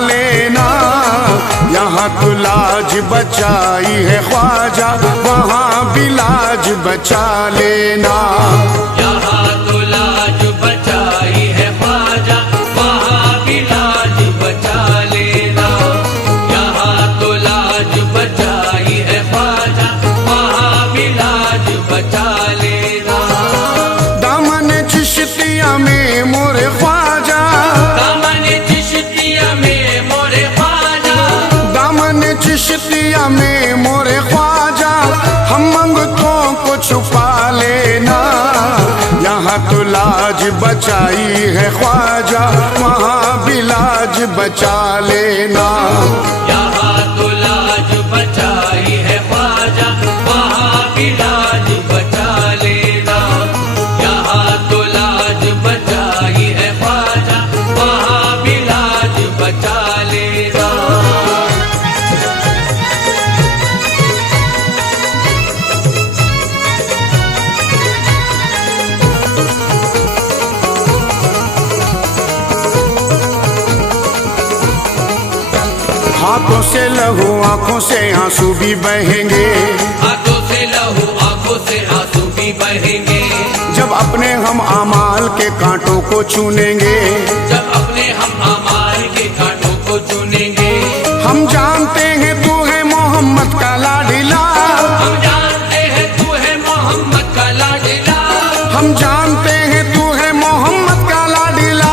लेना। यहाँ तो लाज बचाई है ख्वाजा, वहाँ भी लाज बचा लेना। यहाँ तो लाज बचाई है ख्वाजा, वहाँ भी लाज बचा लेना। यहाँ तो लाज बचाई है ख्वाजा, वहाँ भी लाज बचा लेना। दामन चिश्तिया में मोरे ख्वाजा, दामन चिश्तिया में मोरे ख्वाजा, दामन चिश्तिया में मोरे ख्वाजा, हम मंगतों को छुपा लेना। यहाँ तो लाज बचाई है ख्वाजा, वहाँ भी लाज बचा लेना। यहाँ तो लाज बचाई है ख्वाजा, वहाँ भी लाज बचा लेना। यहाँ तो लाज बचाई है ख्वाजा, वहाँ भी लाज बचा लेना। हाथों से लहू आंखों से आंसू भी बहेंगे, हाथों से लहू आंखों से आंसू भी बहेंगे। जब अपने हम अमाल के कांटों को चुनेंगे। जब अपने हम अमाल के कांटों को चुनेंगे। हम जानते हैं तू है मोहम्मद का लाडिला, हम जानते हैं तू है मोहम्मद का लाडिला। हम जानते हैं तू है मोहम्मद का लाडिला।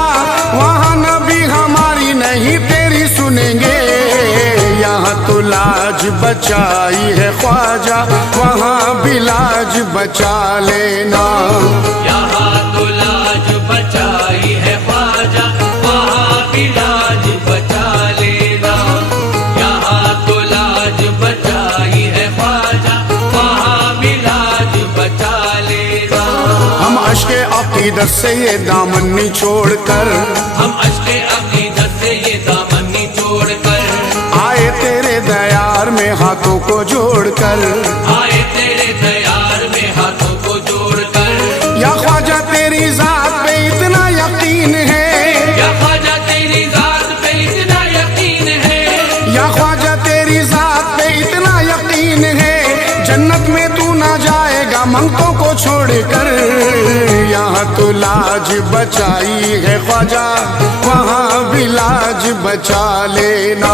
वहाँ नबी हमारी नहीं तेरी सुनेंगे। यहाँ तो लाज बचाई है ख्वाजा, वहाँ भी लाज बचा लेना। यहाँ तो लाज बचाई है ख्वाजा, वहाँ भी लाज बचा लेना। यहाँ तो लाज बचाई है ख्वाजा, वहाँ भी लाज बचा लेना। हम अश्के अकीदत से ये दामन निचोड़ कर, हम अश्के अकीदत से ये दामन निचोड़ कर, आए तेरे दयार में हाथों को जोड़कर। आए तेरे दयार में हाथों को जोड़कर। या ख्वाजा तेरी जात पे इतना यकीन है, या ख्वाजा तेरी जात पे इतना यकीन है। या ख्वाजा तेरी जात पे इतना यकीन है। जन्नत में तू ना जाएगा मंगतों को छोड़कर। यहाँ तो लाज बचाई है ख्वाजा, वहाँ भी लाज बचा लेना।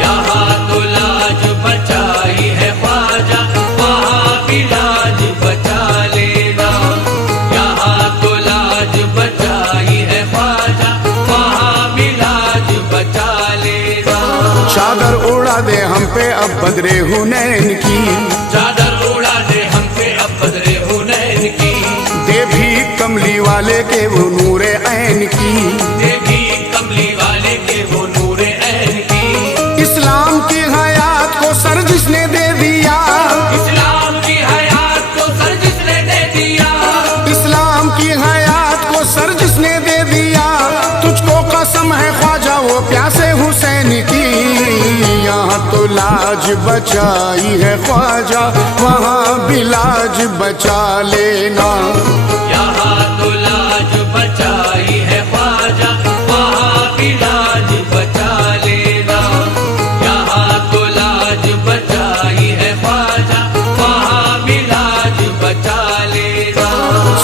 यहाँ तो लाज बचाई है ख्वाजा, वहाँ भी लाज बचा लेना। यहाँ तो लाज बचाई है ख्वाजा, वहाँ भी लाज बचा लेना। चादर उड़ा दे हम पे अब बदरे हुनैन की, चादर उड़ा दे हम पे अब बदरे हुनैन की। दे भी कमली वाले के वो नूरे ऐन की। देवी कमली वाले के वो नूरे ऐन की। इस्लाम की हयात को सर जिसने दे दिया, इस्लाम की हयात को सर जिसने दे दिया। इस्लाम की हयात को सर जिसने दे दिया। तुझको कसम है ख्वाजा वो प्यासे हुसैन की। यहाँ तो लाज बचाई है ख्वाजा, वहाँ भी लाज बचा लेना। यहाँ तो लाज बचाई है ख्वाजा, वहाँ भी लाज बचा लेना। यहाँ तो लाज बचाई है ख्वाजा, वहाँ भी लाज बचा लेना।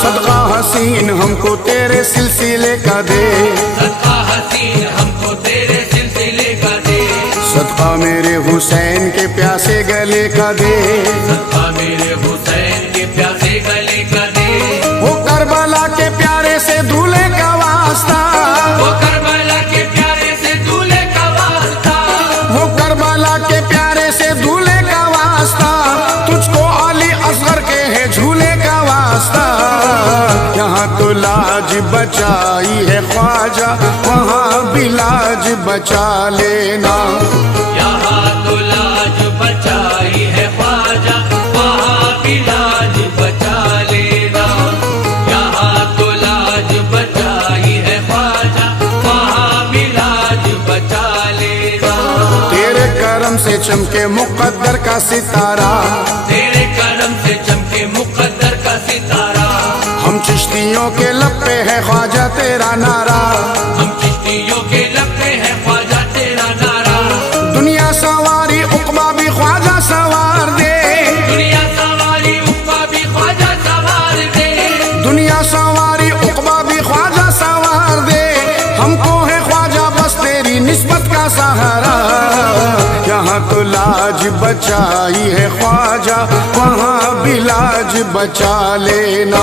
सदका हसीन हमको तेरे सिलसिले का दे, सदका हसीन हमको तेरे सिलसिले का दे। सदका मेरे हुसैन के प्यासे गले का दे। सदका मेरे हुसैन के प्यासे गले का दे। वो करबला के प्यारे से दूल्हे का वास्ता, वो करबला के प्यारे से दूल्हे का वास्ता। वो करबला के प्यारे से दूल्हे का वास्ता। तुझको अली असगर के है झूले का वास्ता। यहाँ तो लाज बचाई है ख्वाजा, वहाँ भी लाज बचा लेना। यहाँ तो लाज बचाई है ख्वाजा, वहाँ भी लाज बचा लेना। यहाँ तो लाज बचाई है ख्वाजा, वहाँ भी लाज बचा लेना। तेरे करम से चमके मुकद्दर का सितारा, तेरे करम से चमके मुकद्दर का सितारा। हम चिश्तियों के लब पे है ख्वाजा तेरा नारा। हम चिश्तियों के लब पे है ख्वाजा बचाई है ख्वाजा, वहाँ भी लाज बचा लेना।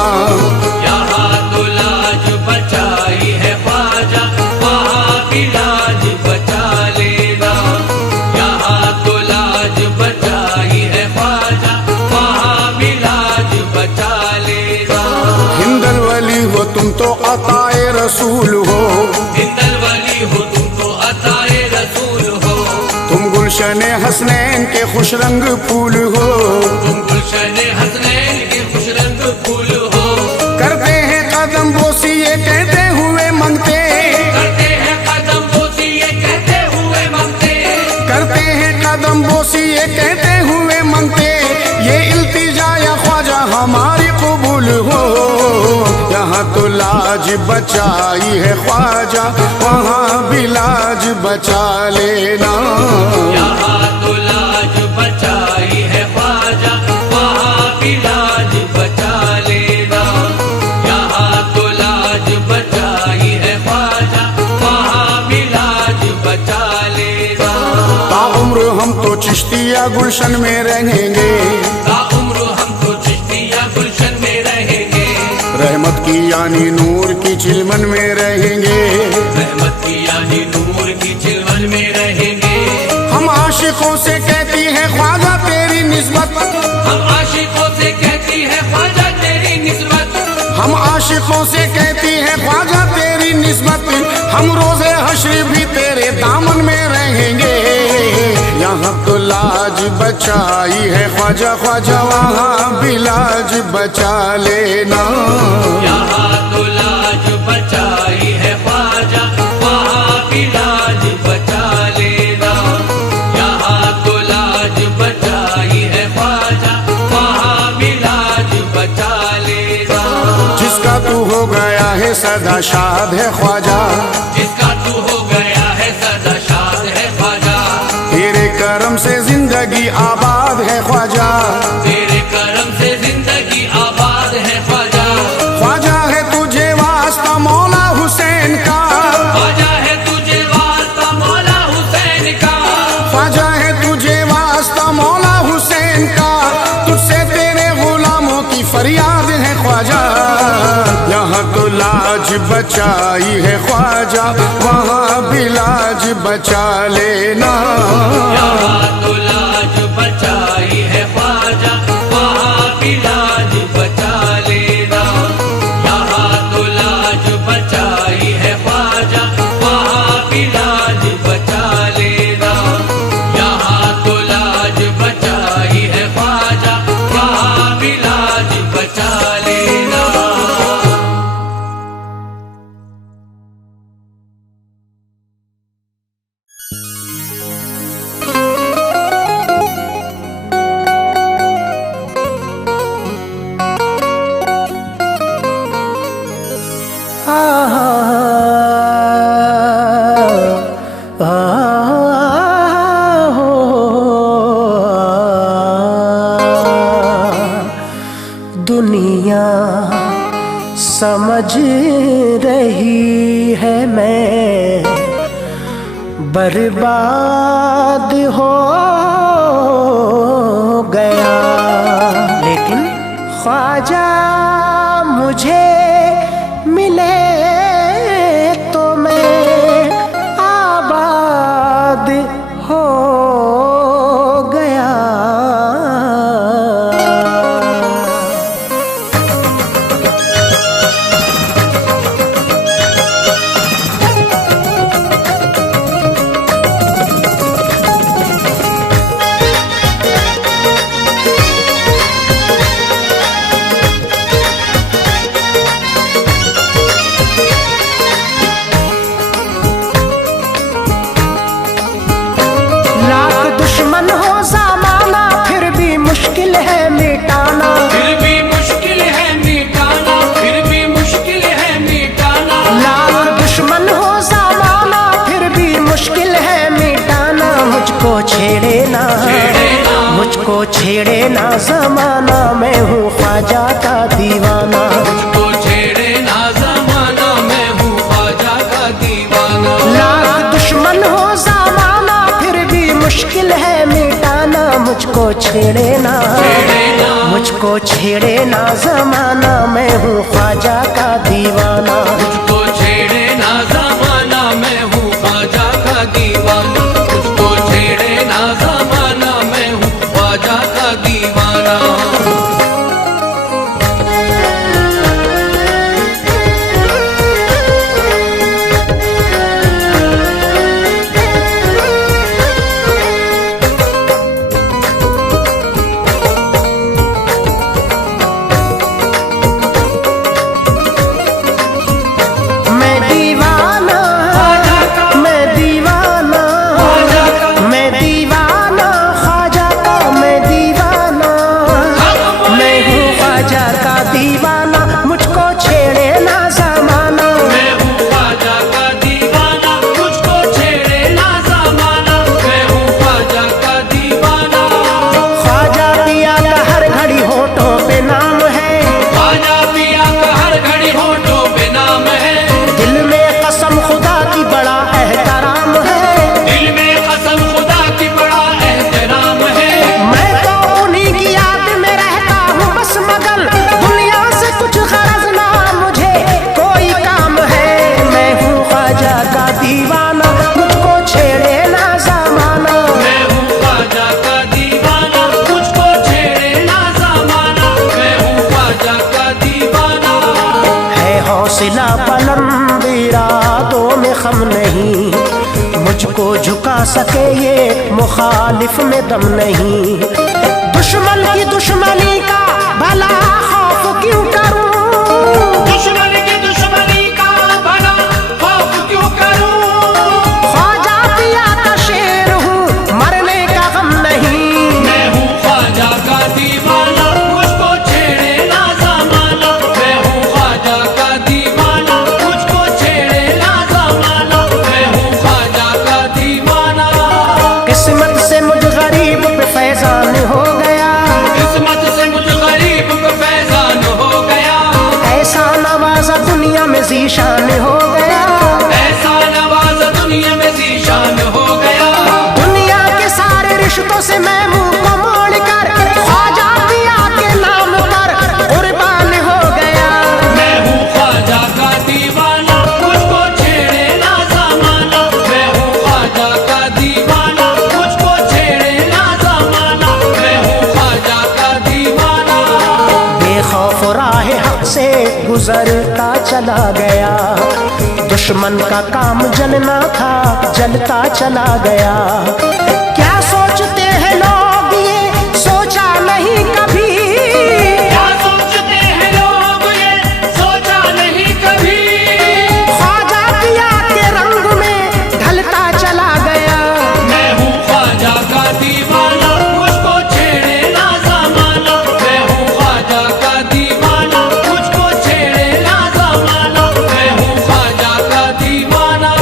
यहाँ तो लाज बचाई है ख्वाजा, वहाँ भी लाज बचा लेना। यहाँ तो लाज बचाई है ख्वाजा, वहाँ भी लाज बचा लेना। हिंदल वली हो तुम तो अताए रसूल हो, हिंदल वली हो तुम तो अताए रसूल हो। तुम गुलशन हसनैन के खुश रंग फूल हो, तुम गुलशन हसनैन के खुश रंग फूल हो। करते हैं कदम बोसी ये कहते हुए मंगते, करते हैं कदम बोसी ये कहते हुए मंगते। करते हैं कदम बोसी ये कहते हुए मंगते, ये इल्तिजा या ख्वाजा हमारी कबूल हो। यहाँ तो लाज बचाई है ख्वाजा, वहाँ भी लाज बचा लेना। यहाँ तो लाज बचाई है ख्वाजा, वहाँ भी लाज बचा लेना। यहाँ तो लाज बचाई है ख्वाजा, वहाँ भी लाज बचा लेना। ताउम्र हम तो चिश्तिया गुलशन में रहेंगे, ताउम्र हम तो चिश्तिया गुलशन में रहेंगे। रहमत की यानी नूर की चिलमन में रहेंगे, रहमत की यानी नूर की चिलवन में रहेंगे। हम आशिकों से कहती है ख्वाजा तेरी निस्बत, हम आशिकों से कहती है ख्वाजा तेरी निस्बत। हम आशिकों से कहती है ख्वाजा तेरी निस्बत, हम रोजे हश्र भी तेरे दामन में रहेंगे। यहाँ तो लाज बचाई है ख्वाजा, ख्वाजा वहाँ भी लाज बचा लेना। यहाँ तो लाज बचाई है ख्वाजा, वहाँ भी लाज बचा लेना। यहाँ तो लाज बचाई है ख्वाजा, वहाँ भी लाज बचा लेना। जिसका तू हो गया है सदा शाद है ख्वाजा, जिसका तू हो गया है सदा शाद है ख्वाजा। तेरे करम से जिंदगी आबाद है ख्वाजा, तेरे करम से जिंदगी आबाद है ख्वाजा। ख्वाजा है तुझे वास्ता मौला हुसैन का, ख्वाजा है तुझे वास्ता मौला हुसैन का। ख्वाजा है तुझे वास्ता मौला हुसैन का, तुझसे तेरे गुलामों की फरियाद है ख्वाजा। यहाँ तो लाज बचाई है ख्वाजा, वहाँ भी लाज बचा लेना। यहाँ तो लाज बचाई है ख्वाजा, वहाँ भी लाज बचा लेना। यहाँ तो लाज बचाई है ख्वाजा, वहाँ भी लाज बचा लेना। यहाँ तो लाज बचाई है ख्वाजा, वहाँ भी लाज बचा लेना। दुनिया समझ रही है मैं बर्बाद हो गया, लेकिन ख्वाजा मुझे मिले तो मैं आबाद हो गया। छेड़े ना जमाना, मैं हूँ ख्वाजा का दीवाना। मुझको छेड़े ना जमाना, मैं हूँ ख्वाजा का दीवाना। लाख दुश्मन हो जमाना, फिर भी मुश्किल है मिटाना, मुझको छेड़े ना, मुझको छेड़े ना जमाना, मैं हूँ ख्वाजा का दीवाना। मुझको छेड़े ना ज़माना, मैं हूँ ख्वाजा का दीवाना। मुझको छेड़े ना ज़माना, मैं हूँ ख्वाजा का दीवाना। हौसला बुलंद इरादों में खम नहीं, मुझको झुका सके ये मुखालिफ में दम नहीं। दुश्मन की दुश्मनी का भला खौफ क्यों करूं, दुश्मन की दुश्मनी का भला खौफ क्यों करूं। ख्वाजा पिया का शेर हूँ, मरने का गम नहीं। मैं हूँ ख्वाजा का दीवाना, मुझको छेड़े ना ज़माना। मैं हूँ ख्वाजा का दीवाना, मुझको छेड़े ना ज़माना। मैं हूँ ख्वाजा का दीवाना। किस्मत से मुझ गरीब पे फैजान हो गया, किस्मत से मुझ गरीब को फैजान हो गया। ऐसा नवाजा दुनिया में ज़ीशान हो गया, ऐसा नवाज़ा दुनिया में ज़ीशान हो गया। दुनिया के सारे रिश्तों से मैं मुंह को मोड़ कर ख्वाजा पिया के नाम पर कुर्बान हो गया। मैं हूँ ख्वाजा का दीवाना, मुझको छेड़े ना ज़माना। मैं हूँ ख्वाजा का दीवाना, मुझको छेड़े ना ज़माना। मैं हूँ ख्वाजा का दीवाना। बेखौफ राह हक से गुजरता चला गया, दुश्मन का काम जलना था जलता चला गया। क्या सोचते हैं लोग ये सोचा नहीं कभी, क्या सोचते हैं लोग ये सोचा नहीं कभी। ख्वाजा पिया के रंग में ढलता चला गया। मैं हूँ ख्वाजा का दीवाना, मुझको छेड़े ना ज़माना। मैं हूँ ख्वाजा का दीवाना, मुझको छेड़े ना ज़माना। मैं हूँ ख्वाजा का दीवाना।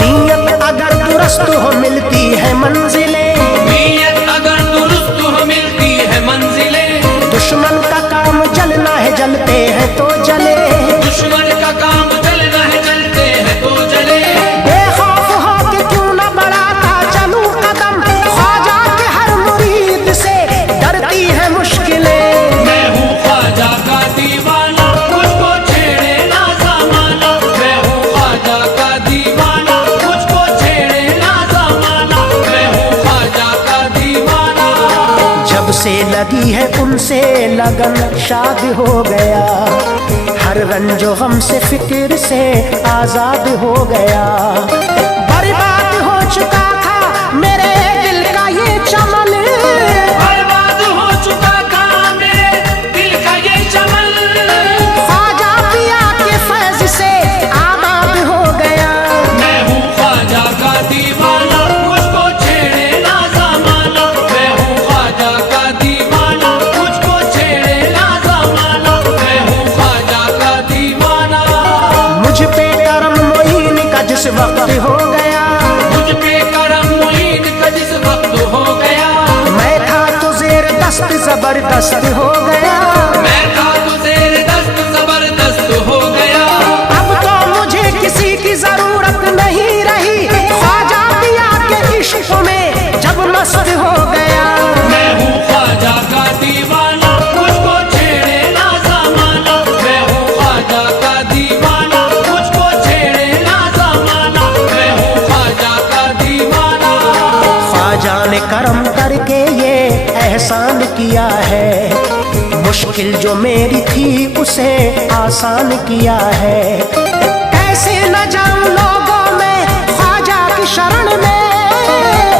नीयत अगर दुरुस्त हो मिलती है मंजिलें, नीयत अगर दुरुस्त हो मिलती है मंजिलें। दुश्मन का काम जलना है जलते हैं तो जले, दुश्मन का काम जलना है जलते हैं तो जले। बेखौफ हो के क्यों न बढ़ाता चलूं कदम, ख्वाजा के हर मुरीद से डरती है मुश्किलें। मैं हूँ ख्वाजा का दीवाना, मुझको छेड़े ना ज़माना। मैं हूँ ख्वाजा का दीवाना, मुझको छेड़े ना ज़माना। मैं हूँ ख्वाजा का दीवाना। जब से लगी है उनसे लगन शाद हो गया, हर रंजो गम से फिक्र से आजाद हो गया। बर्बाद हो चुका था मेरे दिल का ये चमन, बर्बाद हो चुका था मेरे दिल का ये चमन। ख्वाजा पिया के फैज से आबाद हो गया। मैं हूँ ख्वाजा का दीवाना, मुझको छेड़े ना ज़माना। मैं हूँ ख्वाजा का दीवाना, मुझको छेड़े ना ज़माना। मैं हूँ ख्वाजा का दीवाना। मुझ पे करम मोइन का जिस वक्त हो गया, मुझ पे करम मुईन का जिस वक्त हो गया। मैं था तो जेर दस्त जबरदस्त हो गया। मैं था तो ज़ेर दस्त जबरदस्त हो गया। अब तो मुझे किसी की जरूरत नहीं रही, ख्वाजा पिया के इश्क में जब मस्त हो गया। मैं हूँ मेरी थी उसे आसान किया है। कैसे न जाऊं लोगों में ख्वाजा की शरण में,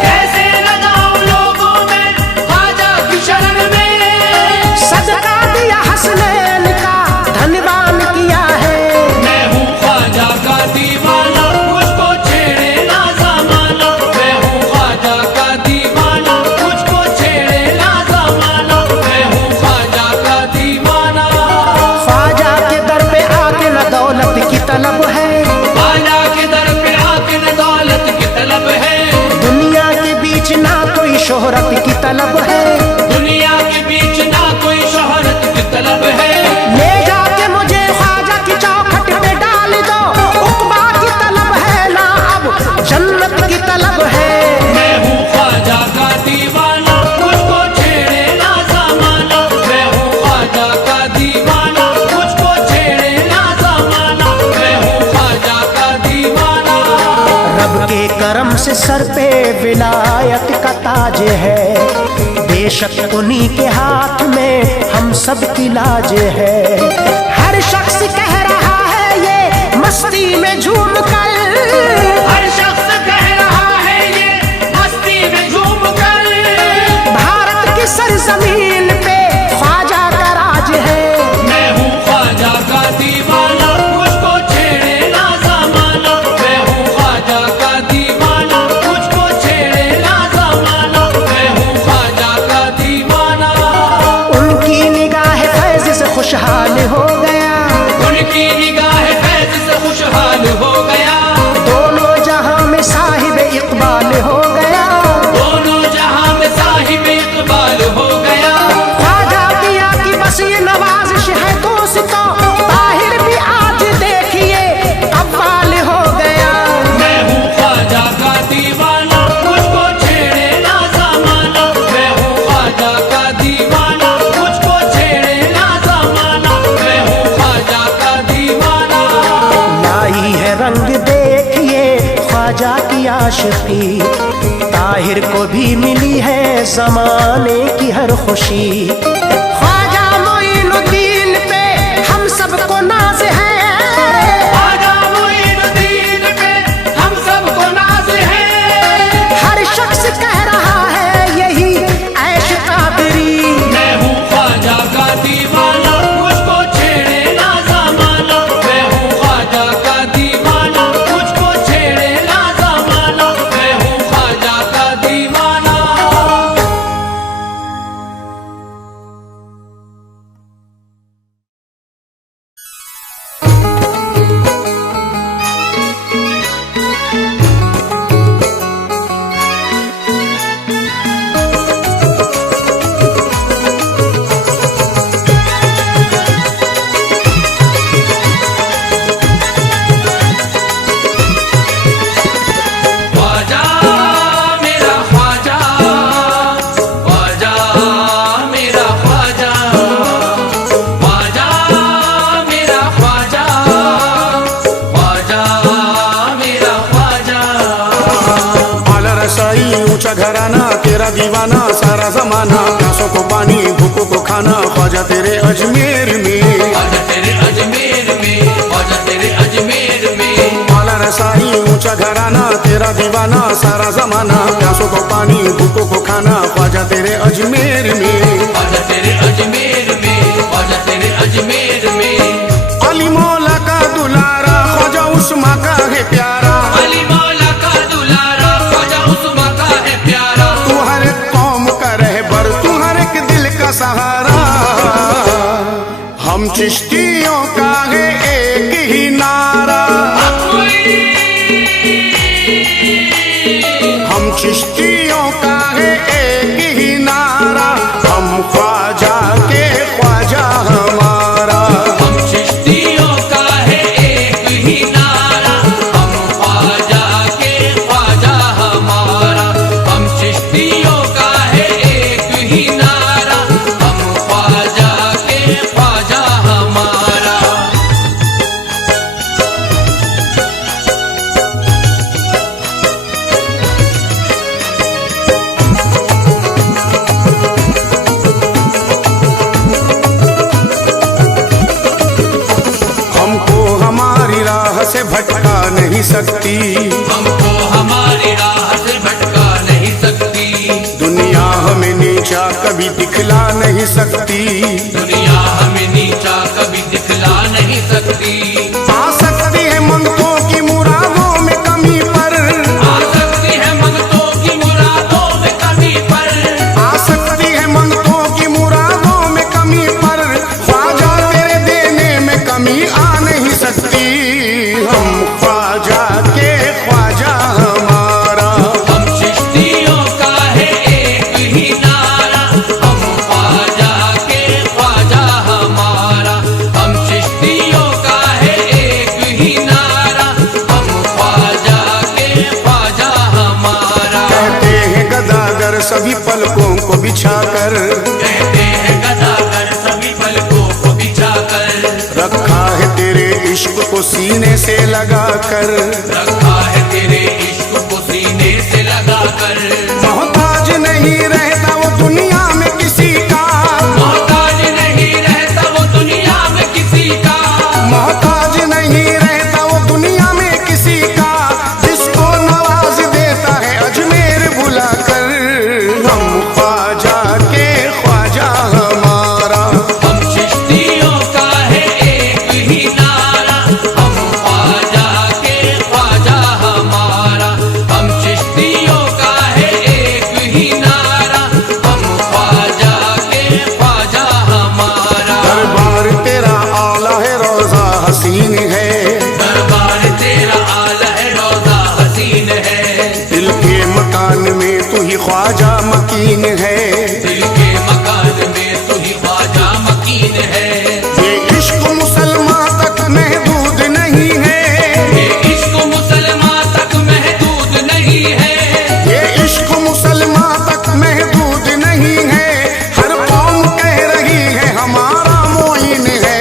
कैसे न जाऊं लोगों में ख्वाजा की शरण में। सदका दिया हसनैन का धनवान किया है। मैं हूँ ख्वाजा का दीवाना, मुझको छेड़े ना ज़माना। मैं हूँ ख्वाजा का दीवाना, मुझको छेड़े ना ज़माना। मैं हूँ ख्वाजा का दीवाना। ख्वाजा के दर पे आके न दौलत की तलब है, ख्वाजा के दर पे आके न दौलत की तलब है। दुनिया के बीच ना कोई शोहरत की तलब है। दुनिया के बीच ना कोई शोहरत की तलब है। ले जाके मुझे ख्वाजा की चौखट पे डाल दो, उक़बा की तलब है ना अब जन्नत की तलब है। मैं हूँ ख्वाजा का दीवाना, मुझको छेड़े ना ज़माना। मैं हूँ ख्वाजा का दीवाना, मुझको छेड़े ना ज़माना। मैं हूँ ख्वाजा का दीवाना। रब के करम से सर पे विलायत का ताज है, बेशक उन्हीं के हाथ में हम सब की लाज है। हर शख्स कह रहा है ये मस्ती में झूम कर, हर शख्स कह रहा है ये मस्ती में झूम कर। भारत की सरजमीन पे ख्वाजा का राज है। मैं हूँ ख्वाजा का दीवाना, मुझको छेड़े ना ज़माना। मैं हूँ ख्वाजा का दीवाना, मुझको छेड़े ना ज़माना। मैं हूँ ख्वाजा का दीवाना। उनकी निगाह फैज़ से खुशहाल हो गया, उनकी निगाह फैज़ से खुशहाल हो गया। दोनों जहां में साहिब इक़बाल हो गया। दोनों जहां में साहिब इक़बाल हो गया। ख्वाजा पिया की बस ये नवाजिश है दोस्तों, ताहिर भी आज देखिए कव्वाल हो गया। मैं हूँ ख्वाजा का दीवाना, मुझको छेड़े ना ज़माना। मैं हूँ ख्वाजा का दीवाना, मुझको छेड़े ना ज़माना। मैं हूँ ख्वाजा का दीवाना। लाई है रंग देखिए ख्वाजा की आशिकी, ताहिर को भी मिली है जमाने की हर खुशी। ख्वाजा मोइनुद्दीन पे हम सबको नाज है, ख्वाजा मोइनुद्दीन पे हम सबको नाज है। हर शख्स कह रहा है यही ऐश कादरी। मैं हूँ ख्वाजा का दीवाना, मुझको छेड़े ना ज़माना। मैं हूँ ख्वाजा का दीवाना, मुझको छेड़े ना ज़माना। मैं हूँ ख्वाजा का दीवाना। ख्वाजा मेरा ख्वाजा, ख्वाजा मेरा ख्वाजा, ख्वाजा मेरा ख्वाजा, ख्वाजा मेरा ख्वाजा। आला रसाई ऊंचा घराना तेरा दीवाना सारा जमाना, प्यासों को पानी भूखों को खाना, ख्वाजा तेरे अजमेर में। ख्वाजा तेरे अजमेर में, ख्वाजा तेरे अजमेर में। आला रसाई ऊंचा घराना तेरा दीवाना सारा जमाना, प्यासों को पानी भूखों को खाना, ख्वाजा तेरे अजमेर में। ख्वाजा तेरे अजमेर में, ख्वाजा तेरे अजमेर में। अली मौला का दुलारा ख्वाजा उस्मा का है प्यारा, अली मौला का दुलारा ख्वाजा उस्मा का है प्यारा। तू हर एक कौम का रहबर, तू हर एक दिल का सहारा। हम चिश्तियों का है एक ही नारा, हम चिश्तियों का है एक ही नारा, हम ख्वाजा के ख्वाजा हमारा। हम चिश्तियों का है एक ही नारा, हम ख्वाजा के ख्वाजा हमारा। हम चिश्तियों का है एक ही नारा, हम ख्वाजा के ख्वाजा हमारा। भटका नहीं सकती, हमको हमारी राह से भटका नहीं सकती। दुनिया हमें नीचा कभी दिखला नहीं सकती, दुनिया हमें नीचा कभी दिखला नहीं सकती। आ सकती है मंगतों की मुरादों में कमी पर, आ सकती है मंगतों की मुरादों में कमी पर, आ सकती है मंगतों की मुरादों में कमी पर, ख्वाजा तेरे देने में कमी आ नहीं सकती। हम ख्वाजा के ख्वाजा हमारा, हम चिश्तियों का है एक ही नारा, हम ख्वाजा के ख्वाजा हमारा। हम चिश्तियों का है एक ही नारा, हम ख्वाजा के ख्वाजा हमारा। कहते हैं गदागर सभी पलकों को बिछाकर, कहते हैं गदागर सभी पलकों को बिछाकर, रखा है तेरे इश्क को सीने से लगाकर, रखा है तेरे इश्क को सीने से लगाकर। मोहताज नहीं रहता वो दुनिया में किसी का, मोहताज नहीं रहता वो दुनिया में किसी का, मोहताज नहीं रहता वो दुनिया में किसी का, जिसको नवाज देता है अजमेर बुलाकर। हम ख्वाजा के ख्वाजा हमारा, हम चिश्तियों का है एक ही नारा, हम ख्वाजा के ख्वाजा हमारा। हम चिश्तियों का है एक ही नारा, हम ख्वाजा के ख्वाजा हमारा। दरबार तेरा आला है रोजा हसीन है, दरबार तेरा आला है रोजा हसीन है, दिल के मकान में तू ही ख्वाजा मकीन है। दिल के मकान में तू ही ख्वाजा मकीन है। ये इश्क मुसलमान तक महदूद नहीं है, ये इश्क मुसलमान तक महदूद नहीं है, ये इश्क मुसलमान तक महदूद नहीं है, हर कौम कह रही है हमारा मोइन है।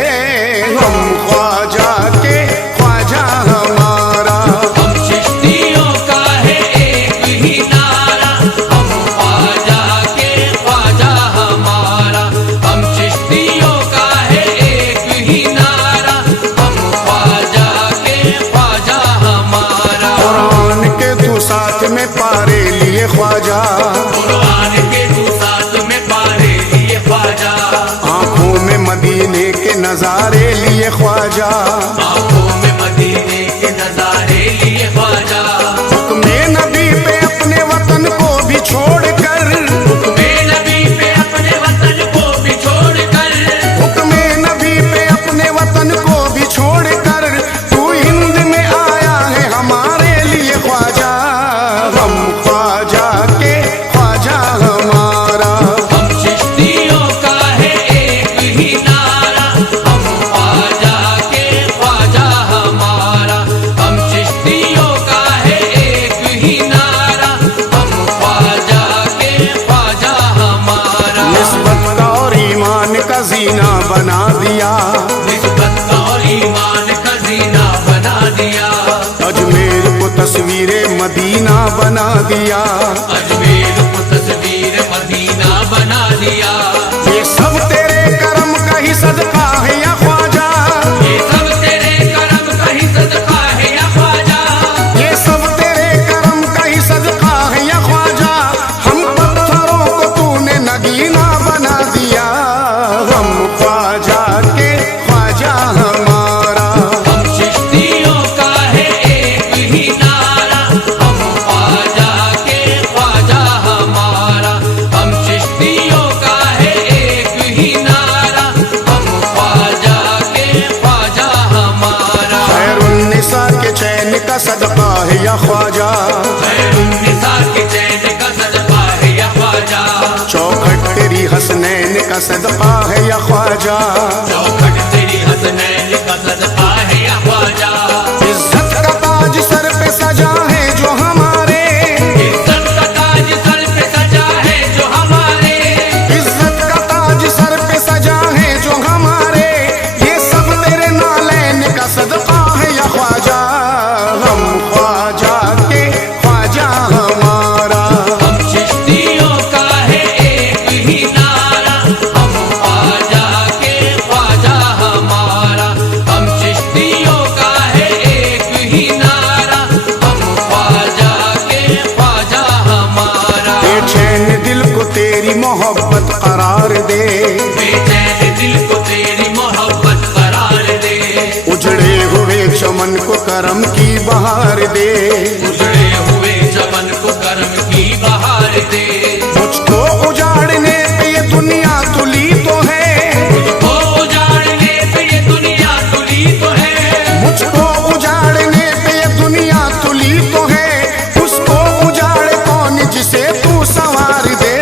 हम ख्वाजा के ख्वाजा हमारा, हम चिश्तियों का है एक ही नारा, हम ख्वाजा के ख्वाजा हमारा। हम चिश्तियों का है एक ही नारा, हम ख्वाजा के ख्वाजा हमारा। कुरान के तू साथ में पारे लिए ख्वाजा, कुरान के तू साथ में पारे लिए ख्वाजा, आंखों में मदीने के नजारे लिए ख्वाजा, आंखों में मदीने के नजारे लिए ख्वाजा। हुक्मे नबी पे अपने वतन को भी छोड़कर, हुक्मे नबी पे अपने वतन को भी छोड़कर, हुक्मे नबी पे अपने वतन को भी छोड़कर, तू हिंद में आया है हमारे लिए ख्वाजा। हम ख्वाजा के ख्वाजा हमारा, हम चिश्तियों का है एक ही नारा, हम ख्वाजा के ख्वाजा हमारा। हम चिश्तियों का है एक ही नारा, हम ख्वाजा के ख्वाजा हमारा। निस्बत का और ईमान का जीना बना दिया, निस्बत और ईमान का जीना बना दिया, अजमेर को तस्वीर मदीना बना दिया। अजमेर को तस्वीर मदीना बना दिया। ये सब तेरे करम का ही सदका है या ख्वाजा, ये सब तेरे करम का ही सदका है या ख्वाजा, ये सब तेरे करम का ही सदका है या ख्वाजा। हम पत्थरों को तूने नगीना बना दिया। हम ख्वाजा के ख्वाजा हमारा, हम चिश्तियों का है एक ही नारा, हम ख्वाजा के ख्वाजा हमारा। हम चिश्तियों का है एक ही नारा, हम ख्वाजा के ख्वाजा हमारा। खैरुन्निसा के चैन का सदका है या ख्वाजा, खैरुन्निसा के चैन का सदका है या ख्वाजा, चौखट तेरी हसनैन का सदका है या ख्वाजा। चौखट तेरी हसनैन का सदका है या ख्वाजा। इज्जत का ताज सर पे सजा है जो हमारे, इज्जत का ताज सर पे सजा है जो हमारे, इज्जत का ताज सर पे सजा है जो हमारे। ये सब तेरे नालैन का सदका है या ख्वाजा। हम ख्वाजा के ख्वाजा हमारा, हम चिश्तियों का है एक ही नारा, हम ख्वाजा के ख्वाजा करम की बहार दे, उजड़े हुए चमन को कर्म की बहार दे। मुझको उजाड़ने पे ये दुनिया तुली तो है, मुझको उजाड़ने पे ये दुनिया तुली तो है। मुझको उजाड़ने पे ये दुनिया तुली तो है, उसको उजाड़ कौन जिसे तू संवार दे।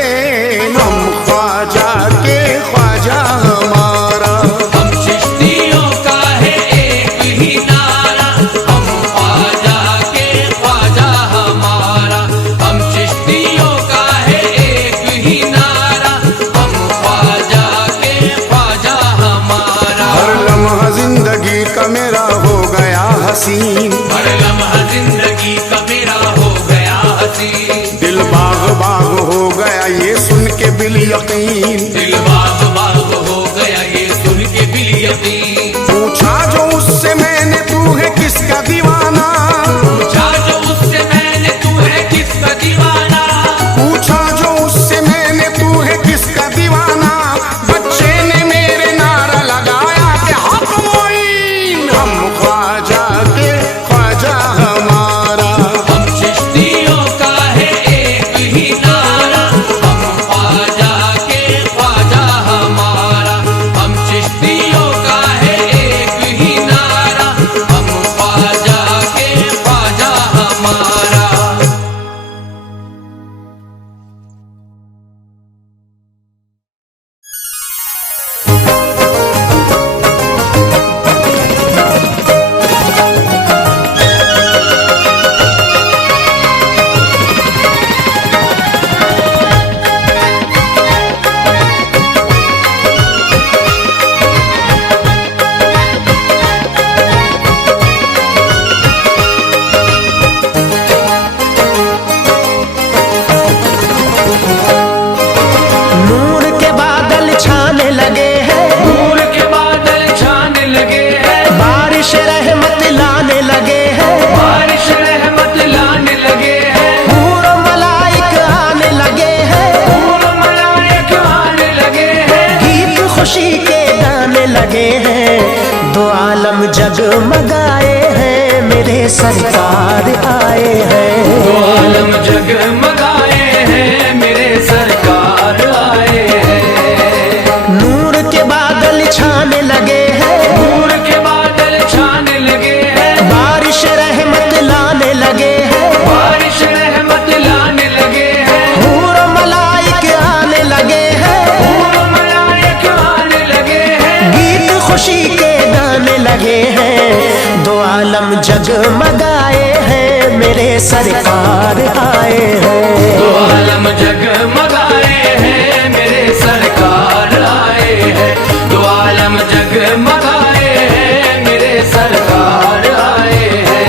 हम ख्वाजा के ख्वाजा हमारा, हम चिश्तियों का है एक ही नारा, हम ख्वाजा के ख्वाजा हमारा। हम चिश्तियों का है एक ही नारा, हम ख्वाजा के ख्वाजा हमारा। हर लम्हा जिंदगी का मेरा हो गया हसीन, हर लम्हा जिंदगी का मेरा हो गया हसीन। दिल बाग बाग हो गया ये सुन के बिल यकीन, दिल बाग बाग हो गया ये सुन के बिल यकीन। पूछा जो उससे मैंने तू है किसका दीवाना, पूछा जो उससे मैंने तू है किसका दीवाना। पूछा जो उससे मैंने तू है किसका दीवाना। बच्चे ने मेरे नारा लगाया कि हक मोइन, हम ख्वाजा के ख्वाजा हमारा। हम चिश्तियों का है एक ही नारा, हम ख्वाजा के ख्वाजा हमारा। हम चिश्तियों का है एक ही नारा, हम ख्वाजा के ख्वाजा हमारा। नूर के बादल छाने लगे हैं, नूर के बादल छाने लगे हैं, बारिश रहमत लाने लगे हैं, बारिश रहमत लाने लगे हैं। हूर मलाइक आने लगे हैं, फूल मलाइक आने लगे हैं, गीत खुशी के गाने लगे हैं। दो आलम जगमगाए हैं, मेरे सरकार आए हैं। दो आलम जगमगाए हैं, मेरे सरकार आए हैं। नूर के बादल छाने लगे हैं, नूर के बादल छाने लगे हैं, बारिश रहमत लाने लगे हैं, बारिश रहमत लाने लगे हैं। हूर मलाइक आने लगे हैं, फूल मलाइक आने लगे हैं, गीत खुशी के गाने लगे हैं। दो आलम जगमगाए हैं, मेरे सरकार आए हैं। दो आलम जगमगाए हैं, मेरे सरकार आए हैं। दो आलम जगमगाए हैं, मेरे सरकार आए हैं।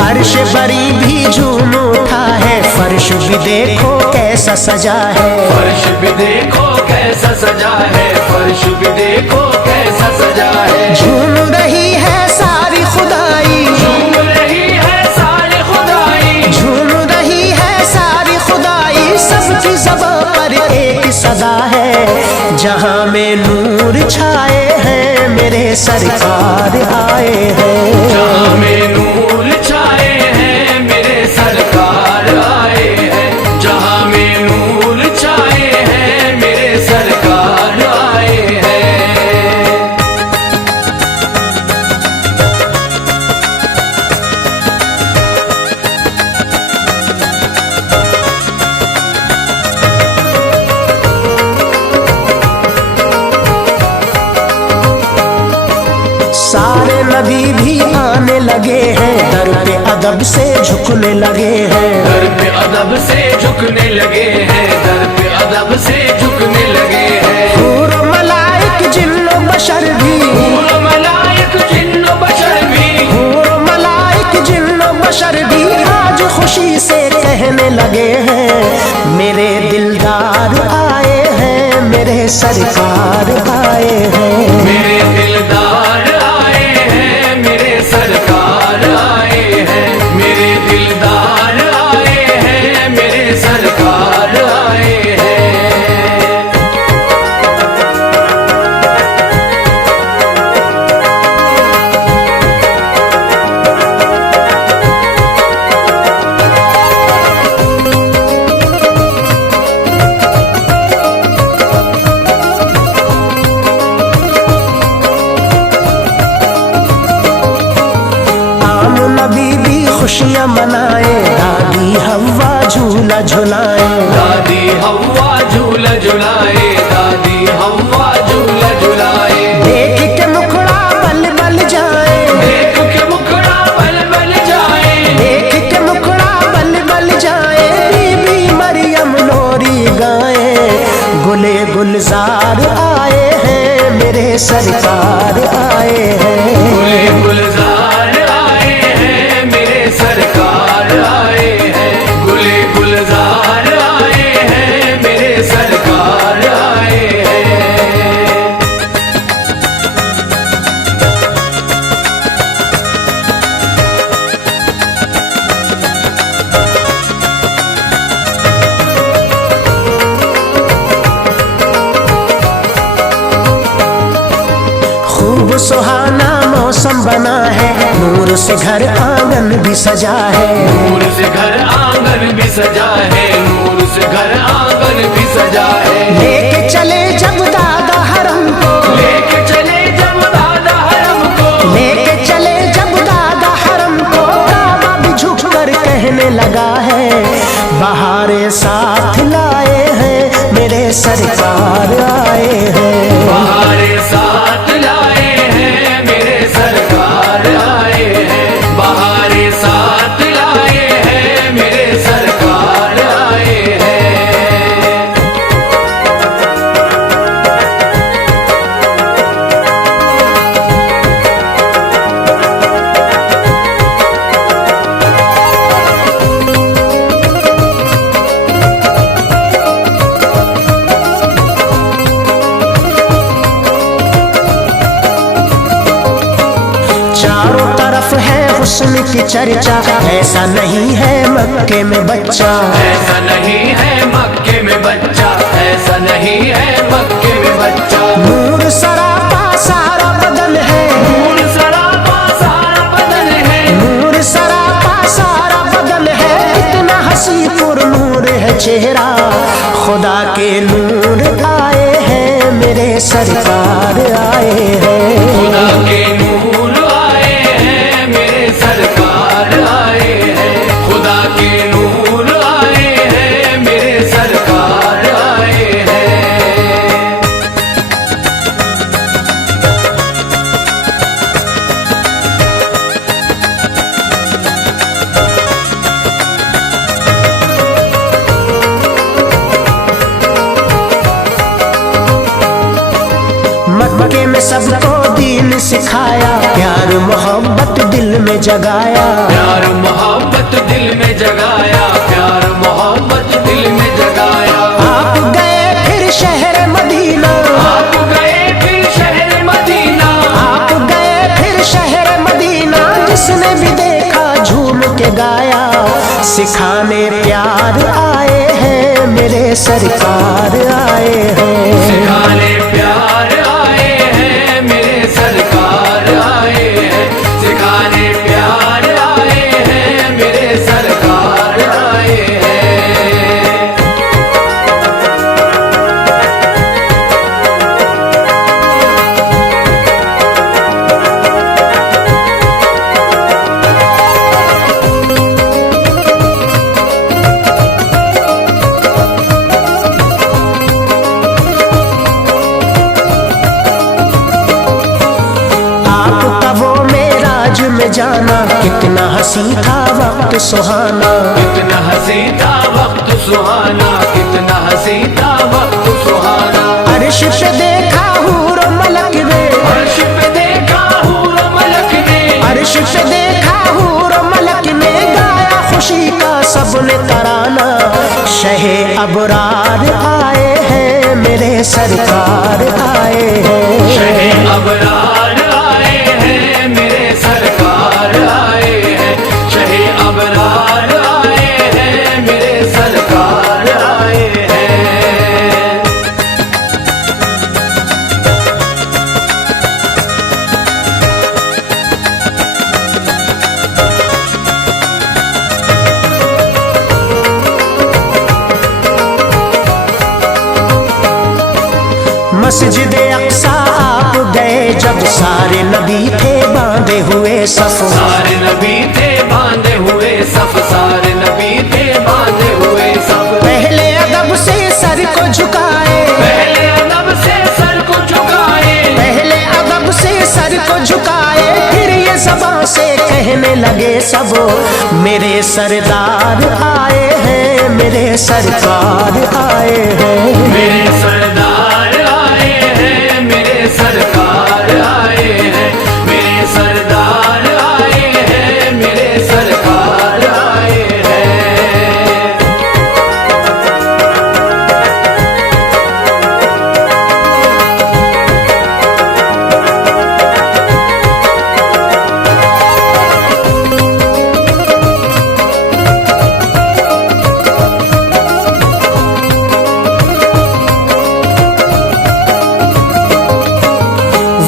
अर्श बरी भी झूम उठा है, फर्श भी देखो कैसा सजा है। फर्श भी देखो कैसा सजा है, फर्श भी देखो कैसा सजा है। झूम रही है सारी खुदाई, झूम रही है सारी खुदाई, झूम रही है सारी खुदाई। सबकी ज़बां पर एक सदा है, जहां में नूर छाए हैं, मेरे सरकार आए हैं। जहां में नूर छाए हैं, मेरे सरकार आए हैं। जहां में नूर छाए हैं, मेरे सरकार आए हैं। सारे नबी भी आने लगे हैं, दर पे अदब से झुकने लगे हैं। दर पे अदब से झुकने लगे हैं, दर पे अदब से झुकने लगे हैं। हूर मलाइक जिन्नो बशर भी, फूल मलाइक जिन्न बशर भी, हूर मलाइक जिन्नो बशर भी आज खुशी से कहने लगे हैं, मेरे दिलदार आए हैं, सरकार आए हैं। मेरे दिलदार आए हैं, मेरे सरकार आए हैं। मेरे दिलदार आए हैं, मेरे सरकार आए हैं। बीबी खुशियाँ मनाए, दादी हवा झूला झुलाए। दादी हवा झूला झुलाए, दादी हवा झूला झुलाए। देख के मुखड़ा बल बल जाए, देख के मुखड़ा बल बल जाए। देख के मुखड़ा बल बल जाए। बीबी मरियम लोरी गाए, गुले गुलजार आए हैं, मेरे सरकार आए हैं। गुले गुलजार आए हैं, मेरे सरकार आए हैं। गुले गुलजार आए हैं, मेरे सरकार आए हैं। खूब सुहाना मौसम बना है, नूर से घर आंगन भी सजा है। नूर से घर आंगन भी सजा है, नूर से घर आंगन भी सजा है। लेके चले जब दादा हरम को, लेके चले जब दादा हरम को। लेके चले जब दादा हरम को। काबा भी झुक कर कहने लगा है, बहारे साथ लाए हैं, मेरे सरकार आए हैं। बहारे साथ लाए हैं, मेरे सरकार आए हैं। बहारे साथ लाए हैं, मेरे सरकार आए हैं। चारों तरफ है हुस्न की चर्चा, ऐसा नहीं है मक्के में बच्चा। ऐसा नहीं है मक्के में बच्चा, ऐसा नहीं है मक्के में बच्चा। नूर सरापा सारा बदन है, नूर सरापा सारा बदन है। नूर सरापा सारा बदन है। इतना हंसी पुरनूर है चेहरा, खुदा के नूर आए हैं, मेरे सरकार आए हैं। खुदा के नूर आए हैं, मेरे सरकार आए हैं। खुदा के नूर आए हैं, मेरे सरकार आए हैं। मक्के में सबको दीन सिखाया, प्यार मोहब्बत दिल में जगाया। प्यार मोहब्बत दिल में जगाया, प्यार मोहब्बत दिल में जगाया। आप गए फिर शहर मदीना, आप गए फिर शहर मदीना। आप गए फिर शहर मदीना। जिसने भी देखा झूम के गाया, सिखाने प्यार आए हैं, मेरे सरकार आए हैं। सिखाने प्यार आए हैं, मेरे सरकार आए हैं। सिखाने प्यार आए हैं, मेरे सरकार आए हैं। में जाना, कितना हंसी था वक्त सुहाना। कितना हंसी था वक्त सुहाना, कितना हंसी था वक्त सुहाना। अर्श पे देखा हूर मलक ने, अर्श पे देखा हूर मलक ने। अर्श पे देखा हूर मलक ने। गाया खुशी का सबने तराना, शहे अबरार आए हैं, मेरे सरकार आए हैं। शहे अबरार आए हैं, मेरे सरकार आए हैं। शहे अबरार आए हैं, मेरे सरकार आए हैं। मस्जिद अक्सा आप गए जब सारे नबी थे बांधे हुए सफ। सारे नबी थे बांधे हुए सफ, सारे नबी थे बांधे हुए सफ। पहले अदब से सर को झुकाए, पहले अदब से सर को झुकाए, पहले अदब से सर को झुकाए, फिर ये ज़बां से कहने लगे सब मेरे सरदार आए हैं, मेरे सरकार आए हैं। मेरे सरदार आए हैं, मेरे सरकार आए हैं। मेरे सरदार आए हैं, मेरे सरकार आए हैं।